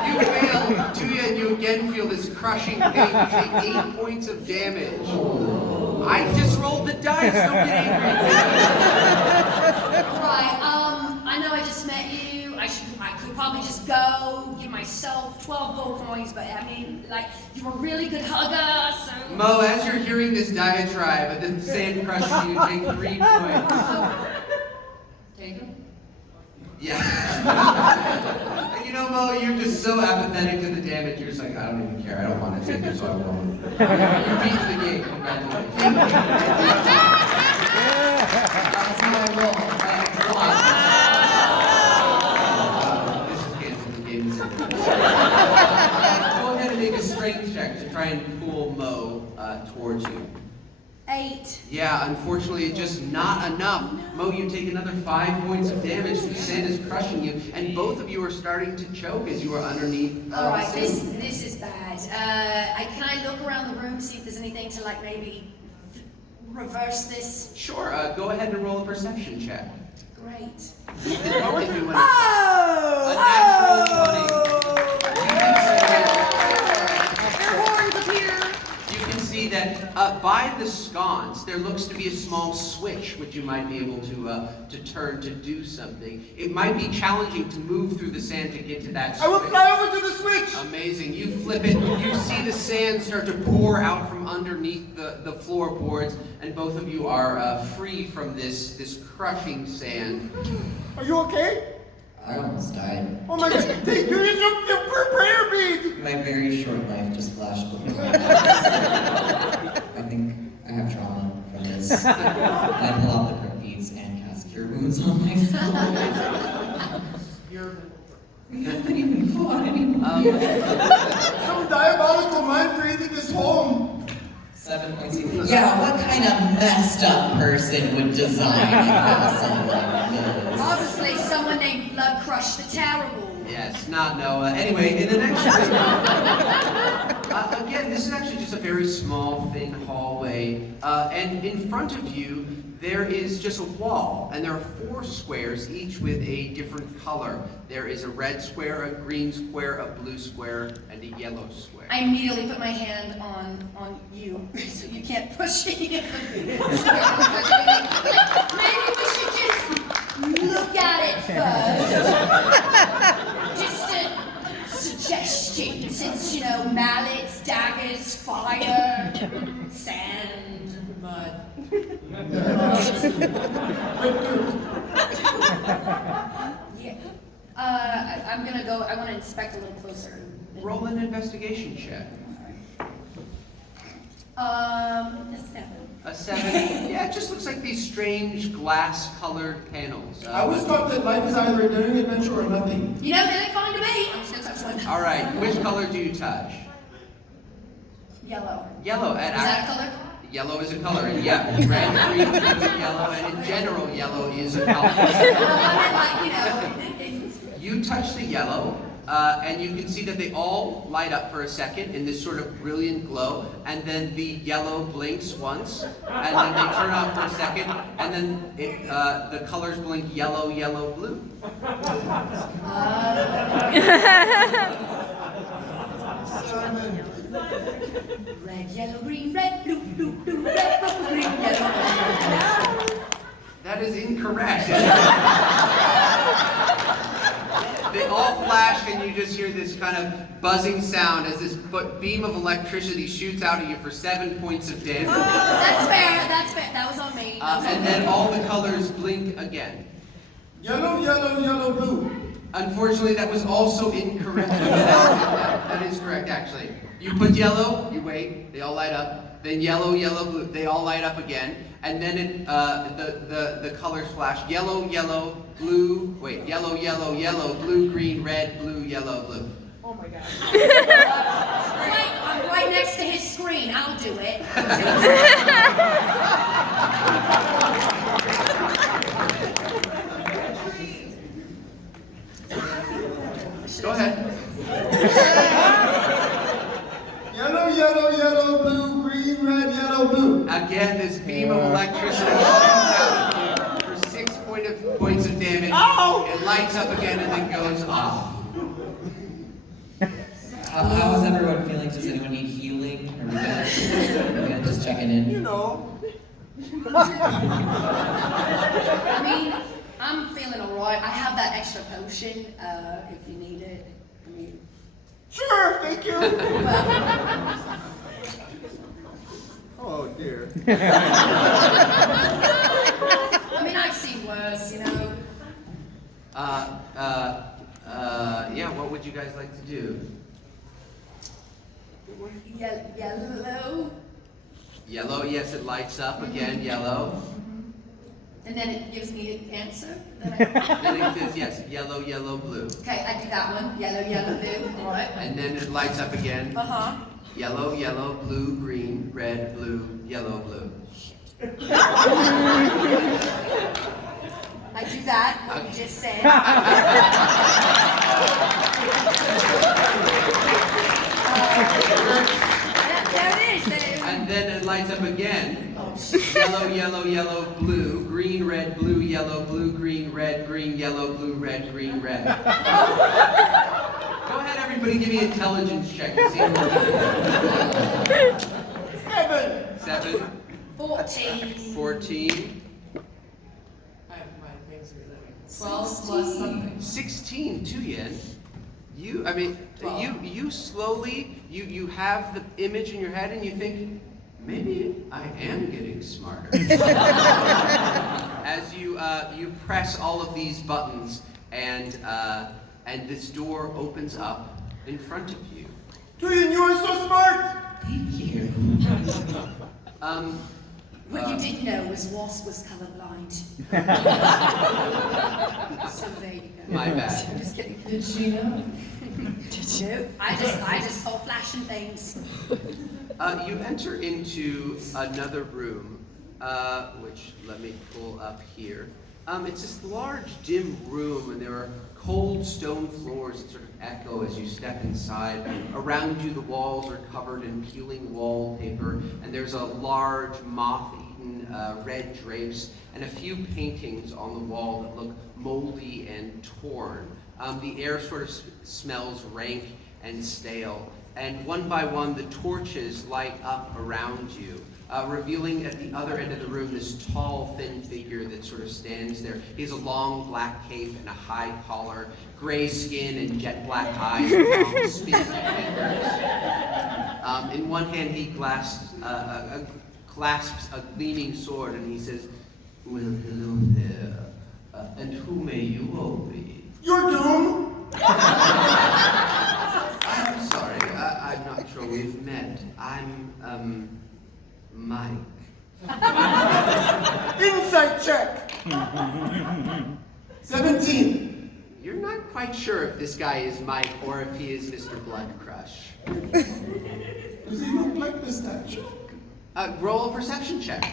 You fail, Tuyen, you again feel this crushing pain. You take 8 points of damage. I just rolled the dice, don't get angry. Right, I know I just met you. I could probably just go, give myself 12 gold coins, but I mean, like, you were a really good hugger, so... Mo, as you're hearing this diatribe, the sand crushes you, take 3 points. Take him. Yeah. You know, Mo, you're just so apathetic to the damage, you're just like, I don't even care, I don't want to take it, so I won't. You beat the game, congratulations. That's my roll. This is canceled, the game is over. Go ahead and make a strength check to try and pull Mo towards you. 8. Yeah, unfortunately, just not enough. Mo, you take another 5 points of damage. The sand is crushing you, and both of you are starting to choke as you are underneath. Alright, this is bad. Can I look around the room, see if there's anything to, like, maybe reverse this? Sure, go ahead and roll a perception check. Great. If you want to- Oh! A natural 20. You can see- Their horns appear! You can see that by the sconce, there looks to be a small switch which you might be able to turn to do something. It might be challenging to move through the sand to get to that switch. I will fly over to the switch. Amazing. You flip it, you see the sand start to pour out from underneath the floorboards, and both of you are free from this crushing sand. Are you okay? I almost died. Oh my god, take you some prayer bead. My very short life just flashed before my eyes. I think I have trauma from this. I pull out the prayer beads and cast Cure Wounds on myself. We haven't even fought anymore. Some diabolical mind created this home. 7 points. Yeah, what kind of messed up person would design a castle like this? Obviously, someone named Blood Crush the Terrible. Yes, not Noah. Anyway, in the next room, again, this is actually just a very small, thin hallway, and in front of you, there is just a wall, and there are 4 squares, each with a different color. There is a red square, a green square, a blue square, and a yellow square. I immediately put my hand on you, so you can't push me. Maybe we should just look at it first. Just a suggestion, since, you know, mallets, daggers, fire, sand, mud. Yeah. I'm gonna go, I want to inspect a little closer. Roll an investigation check. A 7. A 7. Yeah, it just looks like these strange glass-colored panels. I was taught that life is either a daring adventure or nothing. You know, they look fine to me. I'm just gonna touch one. All right, which color do you touch? Yellow. Yellow. Is that a color? Yellow is a color, and yeah, red, green, blue, yellow, and in general, yellow is a color. I mean, like, you know. You touch the yellow, and you can see that they all light up for a second in this sort of brilliant glow, and then the yellow blinks once, and then they turn off for a second, and then the colors blink yellow, yellow, blue. Red, yellow, green, red, blue, blue, blue, red, purple, green, yellow, blue. That is incorrect. They all flash and you just hear this kind of buzzing sound as this beam of electricity shoots out at you for 7 points of damage. That's fair, that's fair. That was on me. And then all the colors blink again. Yellow, yellow, yellow, blue. Unfortunately, that was also incorrect. That is correct, actually. You put yellow, you wait, they all light up. Then yellow, yellow, blue, they all light up again. And then the colors flash. Yellow, yellow, blue, yellow, yellow, yellow, blue, green, red, blue, yellow, blue. Oh my god. Wait, I'm right next to his screen. I'll do it. Go ahead. Yellow, yellow, yellow, blue, green, red, yellow, blue. Again, this beam of electricity shoots out for 6 points of damage. Ow! It lights up again and then goes off. How is everyone feeling? Does anyone need healing? Are we good? Just checking in. You know. I mean, I'm feeling alright. I have that extra potion, if you need it. I mean, Sure, thank you. well, Oh dear. I mean, I've seen worse, you know. Yeah, what would you guys like to do? Yellow. Yellow, yes, it lights up again, yellow. And then it gives me an answer. Then it says, yes, yellow, yellow, blue. Okay, I do that one. Yellow, yellow, blue. Alright. And then it lights up again. Uh-huh. Yellow, yellow, blue, green, red, blue, yellow, blue. I do that, what you just said. There it is. And then it lights up again. Yellow, yellow, yellow, blue, green, red, blue, yellow, blue, green, yellow, blue, red, green, red. Go ahead, everybody, give me an intelligence check to see what 7. 14. 14. My things are living. 12 plus something. 16, Tuyen. You slowly, you have the image in your head and you think, maybe I am getting smarter. As you press all of these buttons and this door opens up in front of you. Tuyen, you are so smart. Thank you. What you didn't know was Wasp was colorblind. So there you go. My bad. I'm just kidding. Did she know? No, I just saw flashing things. You enter into another room, which let me pull up here. It's this large, dim room, and there are cold stone floors that sort of echo as you step inside. Around you, the walls are covered in peeling wallpaper, and there's a large, moth-eaten red drapes and a few paintings on the wall that look moldy and torn. The air sort of smells rank and stale. And one by one, the torches light up around you, revealing at the other end of the room this tall, thin figure that sort of stands there. He has a long black cape and a high collar, gray skin and jet black eyes and long, spiky fingers. In one hand, he clasps a gleaming sword, and he says, "Well, hello there. And who may you all be?" You're doomed. I'm sorry, I'm not sure we've met. I'm, Mike. Insight check. 17. You're not quite sure if this guy is Mike or if he is Mr. Blood Crush. Does he look like the statue? Roll a perception check.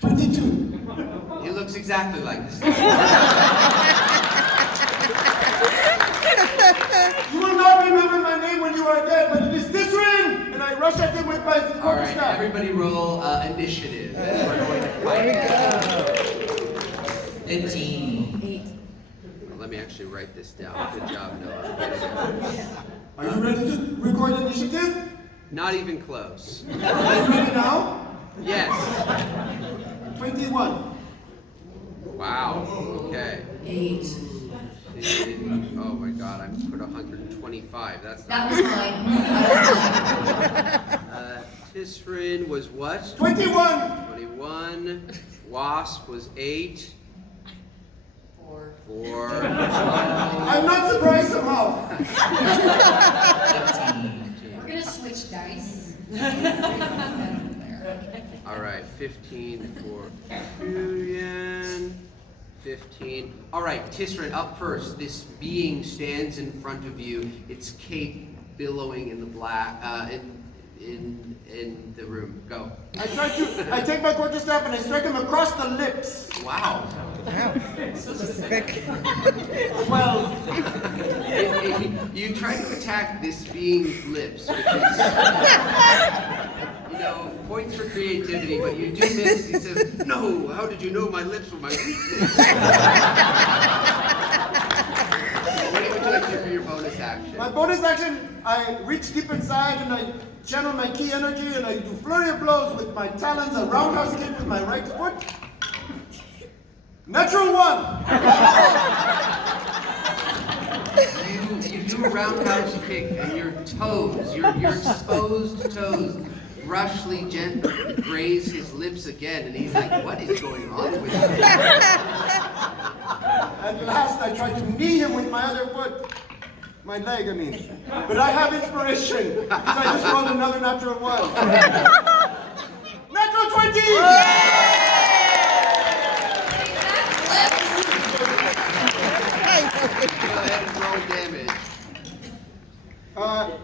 22. He looks exactly like this guy. You will not remember my name when you are dead, but it is Tisryn! And I rush at him with my All quarter right, staff. everybody roll initiative. We're going to fight. 15. Well, let me actually write this down. Good job, Noah. Are you ready to record initiative? Not even close. Are you ready now? Yes. 21. Wow. Okay. 8. Oh my God, I put 125. That's That not. was mine. Tisryn was what? 21. 21. Wasp was 8. 4. 4. I'm not surprised somehow. 15. We're gonna switch dice. All right, 15 for Tuyen. 15. All right, Tisryn, up first. This being stands in front of you. Its cape billowing in the black, in the room. Go. I take my quarterstaff and I strike him across the lips. Wow. Specific. 12. You try to attack this being's lips, which is, points for creativity, but you do miss. He says, "No, how did you know my lips were my weakness?" What would you like to do for your bonus action? My bonus action, I reach deep inside and I channel my key energy and I do flurry of blows with my talons, a roundhouse kick with my right foot. Natural 1! You do a roundhouse kick and your toes, your exposed toes, brushly gently graze his lips again, and he's like, "What is going on with you?" At last I try to knee him with my other foot. My leg, I mean. But I have inspiration, because I just rolled another natural 1. Natural 20! Go ahead and roll damage.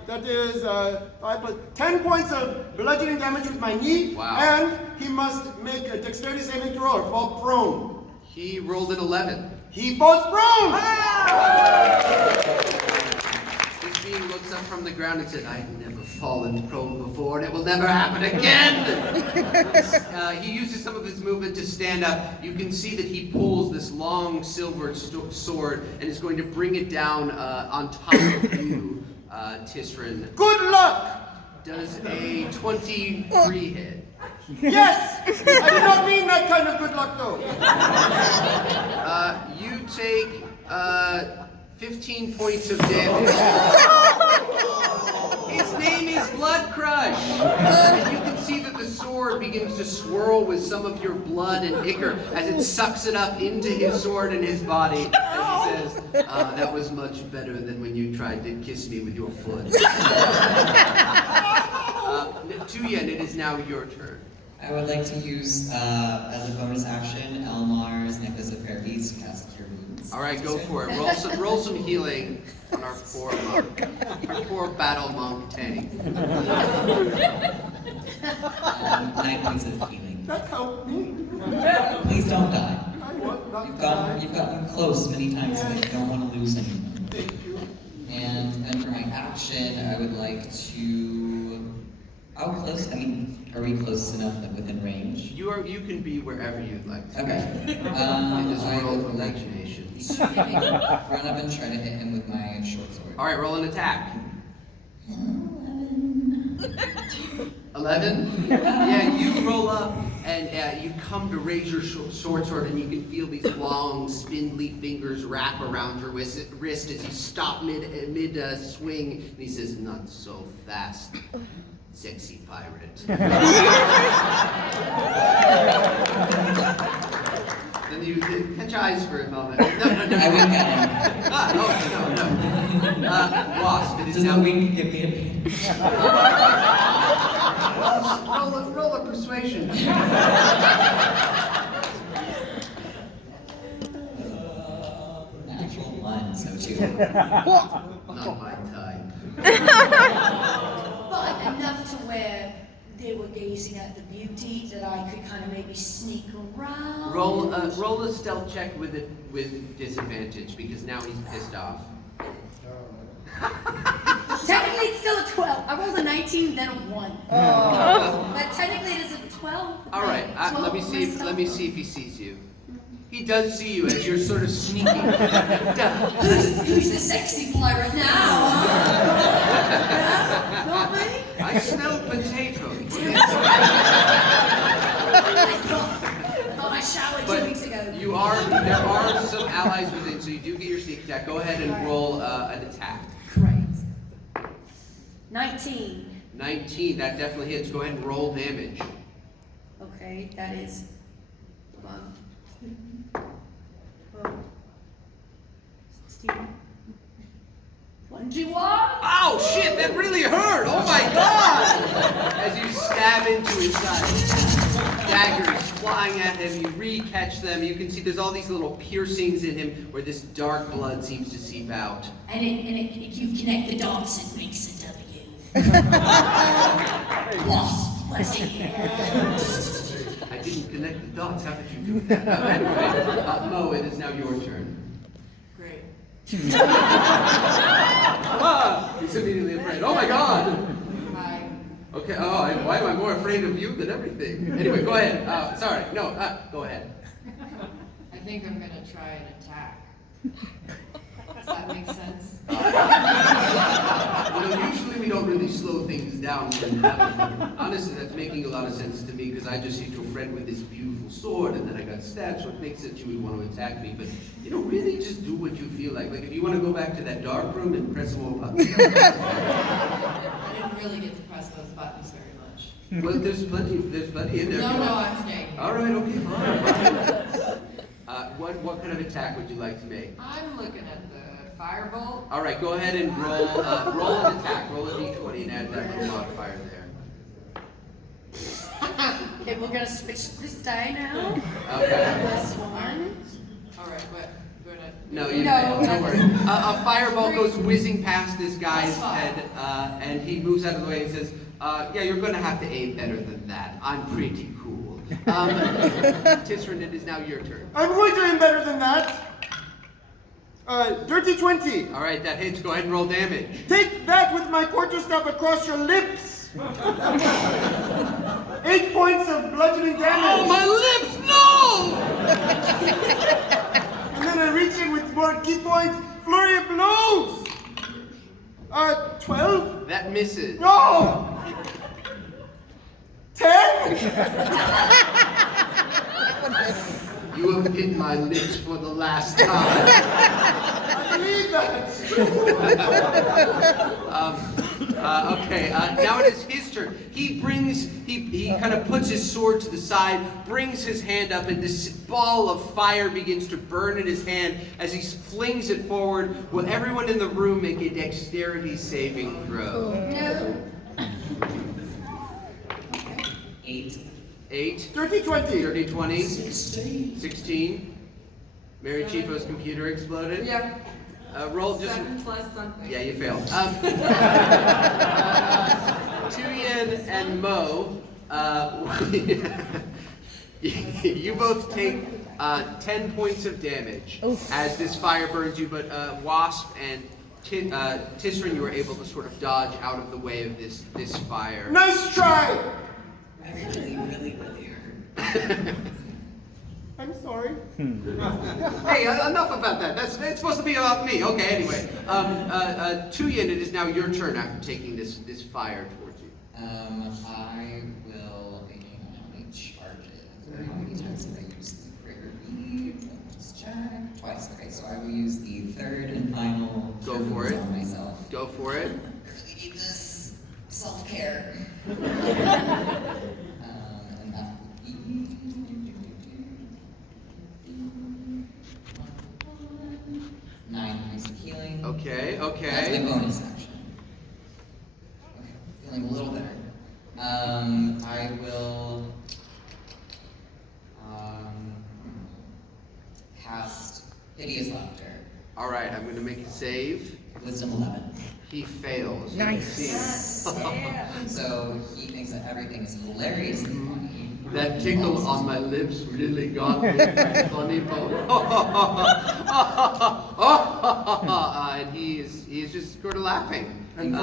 That is 5 plus 10 points of bludgeoning damage with my knee. Wow. And he must make a dexterity saving throw or fall prone. He rolled an 11. He falls prone! This being looks up from the ground and said, "I've never fallen prone before, and it will never happen again." He uses some of his movement to stand up. You can see that he pulls this long silver sword and is going to bring it down on top of you, Tisryn. Good luck! Does a 23 hit? Yes! I did not mean that kind of good luck though. You take 15 points of damage. His name is Blood Crush. And you can see that the sword begins to swirl with some of your blood and ichor as it sucks it up into his sword and his body. And he says, "That was much better than when you tried to kiss me with your foot." Tuyen, it is now your turn. I would like to use, as a bonus action, Elmar's Necklace of Fair Beads to cast Cure Wounds. All right, go for it. Roll some healing on our poor monk. Our poor battle monk tank. 9 points of healing. That helped me. Please don't die. I want not You've to die. gotten close many times, but you don't want to lose anyone. Thank you. And then for my action, I would like to. How close? I mean, are we close enough that within range? You can be wherever you'd like to. Okay. In this I world of would like to imagination. run up and try to hit him with my short sword. All right, roll an attack. 11? Yeah, you roll up and you come to raise your short sword and you can feel these long, spindly fingers wrap around your wrist as you stop mid swing. And he says, "Not so fast, sexy pirate." Then you catch eyes for a moment. No. I wink at him. No. Wasp, it is Does now. the wink give me a pinch? Roll a persuasion. Natural 1, so 2. Not my type. But enough to where they were gazing at the beauty that I could kind of maybe sneak around. Roll a stealth check with disadvantage because now he's pissed off. Technically, it's still a 12. I rolled a 19, then a 1. But technically, it is a 12. All right, 12 let me see if he sees you. He does see you as you're sort of sneaking. Who's the sexy pirate now? allies within, so you do get your sneak attack. Go ahead and roll an attack. Great. 19. 19, that definitely hits. Go ahead and roll damage. Okay, that is 12, 16, 21. Oh shit, that really hurt! Oh my god! As you stab into his side, daggers flying at him, you re-catch them. You can see there's all these little piercings in him where this dark blood seems to seep out. And if you connect the dots, it makes a W. Wasp was here. I didn't connect the dots. How did you do that? Anyway, Mo, it is now your turn. Great. Ah, he's immediately afraid. Oh my god! Hi. Okay, why am I more afraid of you than everything? Anyway, go ahead. Sorry, no, go ahead. I think I'm gonna try an attack. Does that make sense? Usually we don't really slow things down. Honestly, that's making a lot of sense to me because I just see your friend with this beautiful sword and then I got stabbed, so it makes sense you would want to attack me. But, really just do what you feel like. Like, if you want to go back to that dark room and press some more buttons. I didn't really get to press those buttons very much. Well, there's plenty in there. No, I'm staying here. All right, okay, fine. What kind of attack would you like to make? I'm looking at the firebolt. All right, go ahead and roll an attack. Roll a d20 and add that little modifier there. Okay, we're gonna switch this die now. Okay. This one. All right, but we're gonna. No, you No, failed. Don't that's- worry. A fireball goes whizzing past this guy's That's fine. head, and he moves out of the way and says, "Yeah, you're going to have to aim better than that. I'm pretty cool." Tisryn, it is now your turn. I'm going to aim better than that. Dirty 20. All right, that hits. Go ahead and roll damage. Take that with my quarterstaff across your lips. 8 points of bludgeoning damage. Oh, my lips! No! And then I reach in with more key points. Flurry of blows. 12. That misses. No. 10. You have hit my lips for the last time. I believe that. Okay, now it is his turn. He kind of puts his sword to the side, brings his hand up, and this ball of fire begins to burn in his hand as he flings it forward. Will everyone in the room make a dexterity saving throw? No. 8. Dirty 20. Dirty 20. 16. Mary Chieffo's computer exploded. Yeah. Roll just... 7 plus something. Yeah, you failed. Tuyen and Mo, you both take 10 points of damage as this fire burns you, but Wasp and Tisryn, you were able to sort of dodge out of the way of this fire. Nice try. Really hurt. I'm sorry. Hey, enough about that. It's supposed to be about me. Okay, anyway. Tuyen, it is now your turn after taking this fire towards you. I will. How many charges? Or how many times did I use the prayer bead? Let's check. Twice. Okay, so I will use the third and final. Go for it. On myself. Go for it. I really need this self-care. And that would be 9 points of healing. Okay. That's my bonus action. Okay, feeling a little better. I will cast Hideous Laughter. All right, I'm going to make a save. Wisdom 11. He fails. Nice. So he thinks that everything is hilariously funny. That tickle on my lips really got me. Funny bone. And he is just sort of laughing. And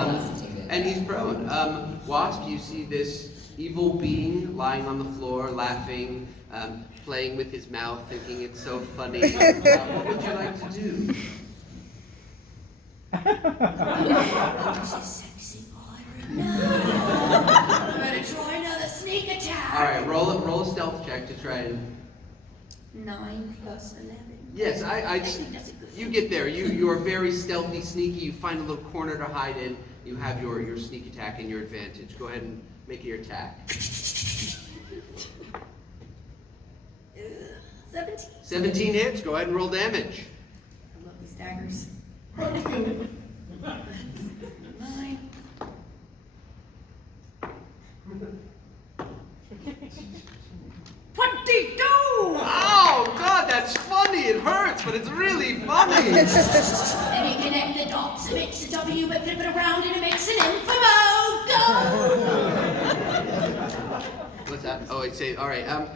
he's prone. Wasp, you see this evil being lying on the floor, laughing, playing with his mouth, thinking it's so funny. What would you like to do? Sexy pirate. No. I'm gonna try another sneak attack. All right, roll a stealth check to try and. 9 plus 11. Yes, you get there. You are very stealthy, sneaky. You find a little corner to hide in. You have your sneak attack and your advantage. Go ahead and make your attack. 17. 17 hits. Go ahead and roll damage. I love these daggers. 9. 22! Oh, God, that's funny. It hurts, but it's really funny. Let me connect the dots. It makes a W, but flip it around and it makes an infamo. Go! What's that? Oh, I'd say, all right.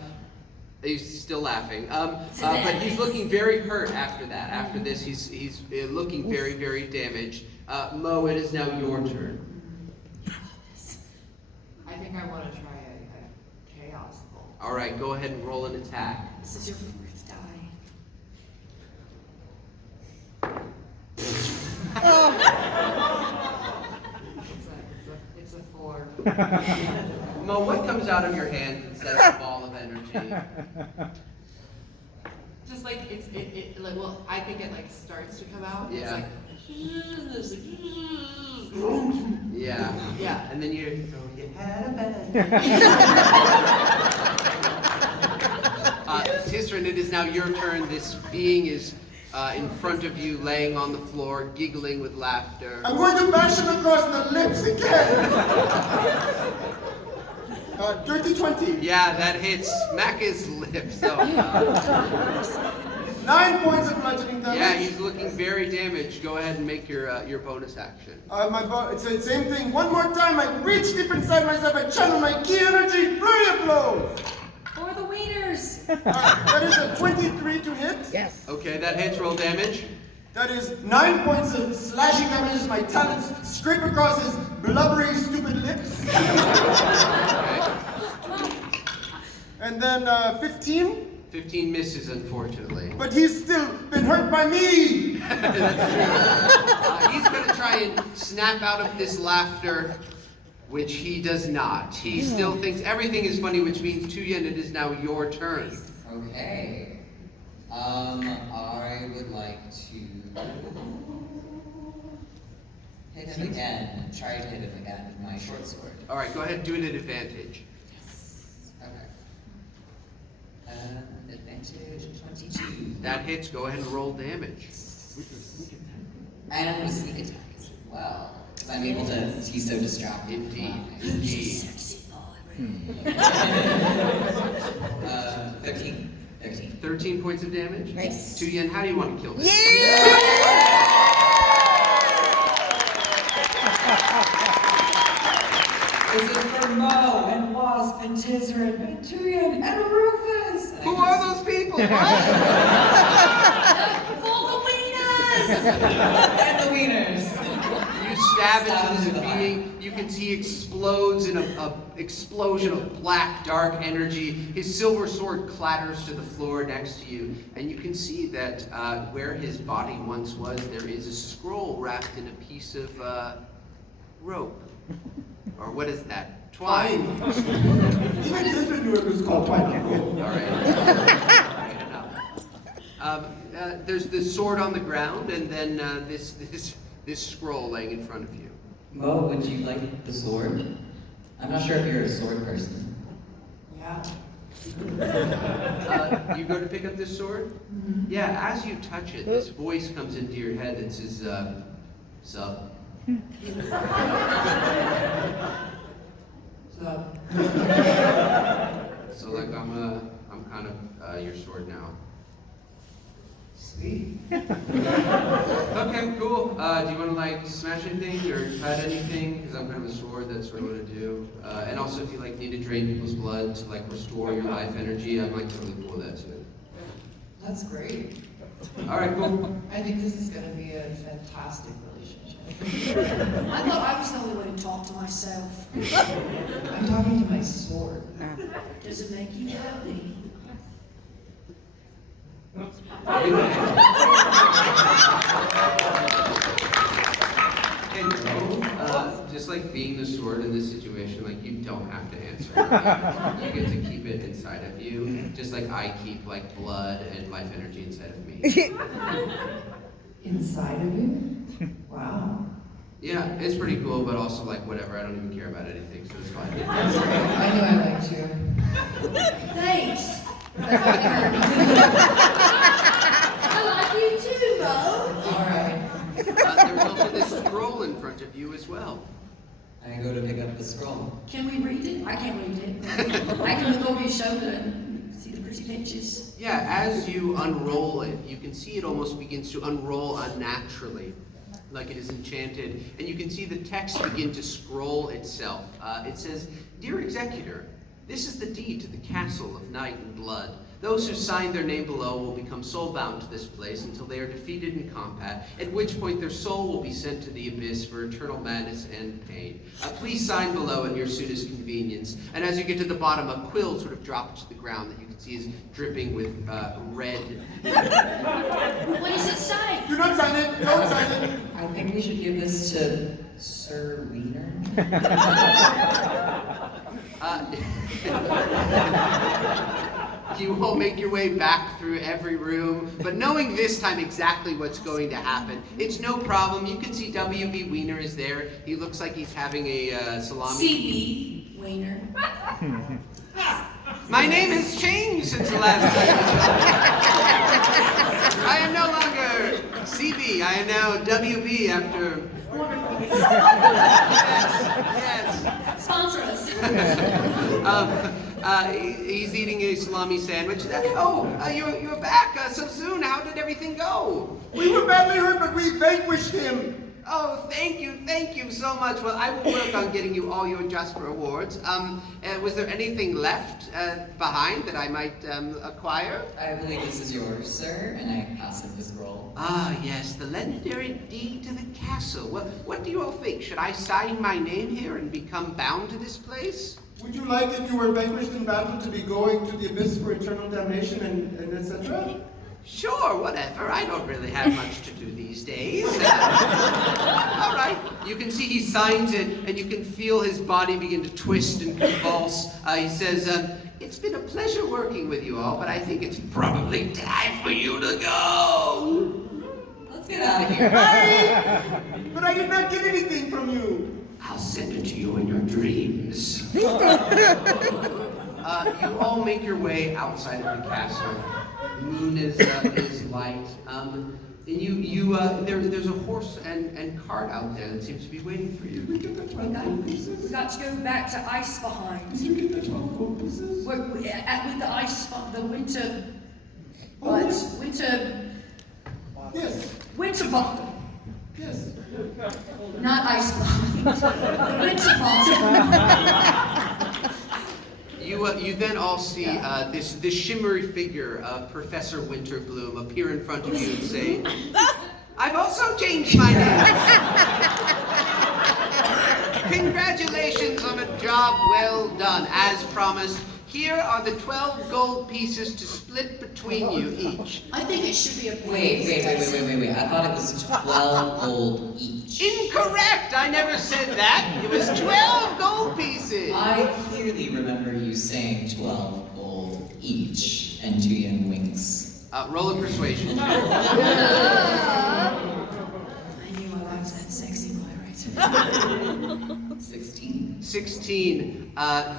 He's still laughing. But he's looking very hurt after that. After this, he's looking very, very damaged. Mo, it is now your turn. I think I want to try a chaos bolt. All right, go ahead and roll an attack. This is your fourth die. It's a 4. Mo, what comes out of your hands instead of a ball of energy? Just like it like, well, I think it like starts to come out. Yeah. It's like, Yeah. yeah. And then you throw your head back. Tisryn, it is now your turn. This being is in front of you, laying on the floor, giggling with laughter. I'm going to bash him across the lips again. Dirty 20. Yeah, that hits. Smack his lips. So, 9 points of bludgeoning damage. yeah, he's looking very damaged. Go ahead and make your bonus action. It's the same thing. One more time, I reach deep inside myself, I channel my key energy, flurry of blows. For the wieners. That is a 23 to hit. Yes. Okay, that hits. Roll damage. That is 9 points of slashing damage as my talons scrape across his blubbery, stupid lips. Okay. And then 15. 15 misses, unfortunately. But he's still been hurt by me. That's true. He's going to try and snap out of this laughter, which he does not. He still thinks everything is funny, which means, Tuyen, it is now your turn. Okay. I would like to hit him again. Try to hit him again with my short sword. All right, go ahead and do it at advantage. Okay. Advantage 22. That hits. Go ahead and roll damage. And with sneak attack as well. Because I'm able to, he's so distracted. Indeed. Who's a Indeed. sexy boy? 13. 13 points of damage. Nice. Tuyen, how do you want to kill this? This is for Mo and Wasp and Tisryn and Tuyen and Rufus. Who are those people? What? For the wieners! And the wieners. You stab into this being. You can see he explodes in a explosion of black, dark energy. His silver sword clatters to the floor next to you, and you can see that where his body once was, there is a scroll wrapped in a piece of rope. Or what is that? Twine. Even this one was called twine. All right. All right, enough. There's the sword on the ground, and then this scroll laying in front of you. Mo, would you like the sword? I'm not sure if you're a sword person. Yeah. You go to pick up this sword? Mm-hmm. Yeah, as you touch it, this voice comes into your head that says, sup. So like I'm kind of your sword now. Sweet. Okay, cool. Do you want to like smash anything or cut anything? Because I'm kind of a sword, that's what I want to do. And also if you like need to drain people's blood to like restore your life energy, I'm like totally cool with that too. That's great. All right, cool. I think this is going to be a fantastic relationship. I thought I was the only one who talked to myself. I'm talking to my sword. Does it make you happy? Hey, Mo, just like being the sword in this situation, like you don't have to answer. You get to keep it inside of you, just like I keep like blood and life energy inside of me. Inside of you? Wow. Yeah, it's pretty cool, but also like whatever. I don't even care about anything, so it's fine. I knew I liked you. Thanks. I like you too, Mo. All right. There's also this scroll in front of you as well. I go to pick up the scroll. Can we read it? I can't read it. I can look over your shoulder and see the pretty pictures. Yeah, as you unroll it, you can see it almost begins to unroll unnaturally, like it is enchanted, and you can see the text begin to scroll itself. It says, "Dear Executor, this is the deed to the castle of Night and Blood. Those who sign their name below will become soul-bound to this place until they are defeated in combat, at which point their soul will be sent to the abyss for eternal madness and pain. Please sign below at your soonest convenience." And as you get to the bottom, a quill sort of drops to the ground that you can see is dripping with red. What does it say? Do not sign it. Don't sign it. I think we should give this to Sir Wiener. You will make your way back through every room, but knowing this time exactly what's going to happen, it's no problem. You can see W.B. Wiener is there. He looks like he's having a salami. C.B. Wiener. My name has changed since the last time. I am no longer CB. I am now WB after... Yes. Sponsor us. He's eating a salami sandwich. You're back so soon. How did everything go? We were badly hurt, but we vanquished him. Oh, thank you so much. Well, I will work on getting you all your just rewards. Was there anything left behind that I might acquire? I believe this is yours, sir, and I pass him the scroll. Ah, yes, the legendary deed to the castle. What do you all think? Should I sign my name here and become bound to this place? Would you like, if you were vanquished in battle, to be going to the abyss for eternal damnation and etc.? Sure, whatever. I don't really have much to do these days. All right. You can see he signs it, and you can feel his body begin to twist and convulse. He says, "It's been a pleasure working with you all, but I think it's probably time for you to go." Let's get out of here. But I did not get anything from you. I'll send it to you in your dreams. You all make your way outside of the castle. The moon is light. And there's a horse and cart out there that seems to be waiting for you. We got to go back to Icebehind. With the ice, the winter. What? Winter. Yes. Winter bottom. Yes. Not Icebehind. The winter bottom. You then all see this shimmery figure of Professor Winterbloom appear in front of you and say, "I've also changed my name. Congratulations on a job well done. As promised, here are the 12 gold pieces to split between you each." I think it should be a Wait. I thought it was 12 gold each. Incorrect! I never said that. It was 12 gold pieces. I clearly remember you saying 12 gold each, and Tuyen winks. Roll a persuasion. I knew I liked that sexy pirate. 16. 16.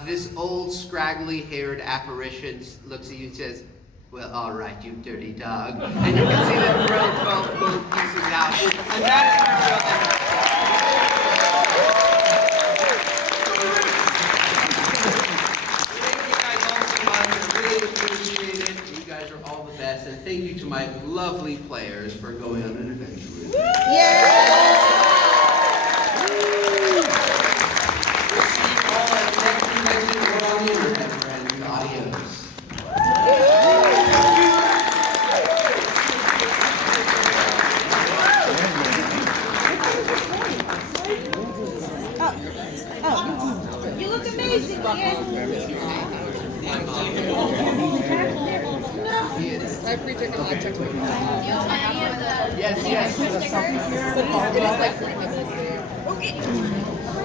This old scraggly-haired apparition looks at you and says, "Well, all right, you dirty dog." And you can see them throw 12 gold pieces out. And that is your real end. Thank you guys all so much. I really appreciate it. You guys are all the best. And thank you to my lovely players for going on an adventure with me. You look amazing, Ian. I pre-took a lot of Yes. Okay.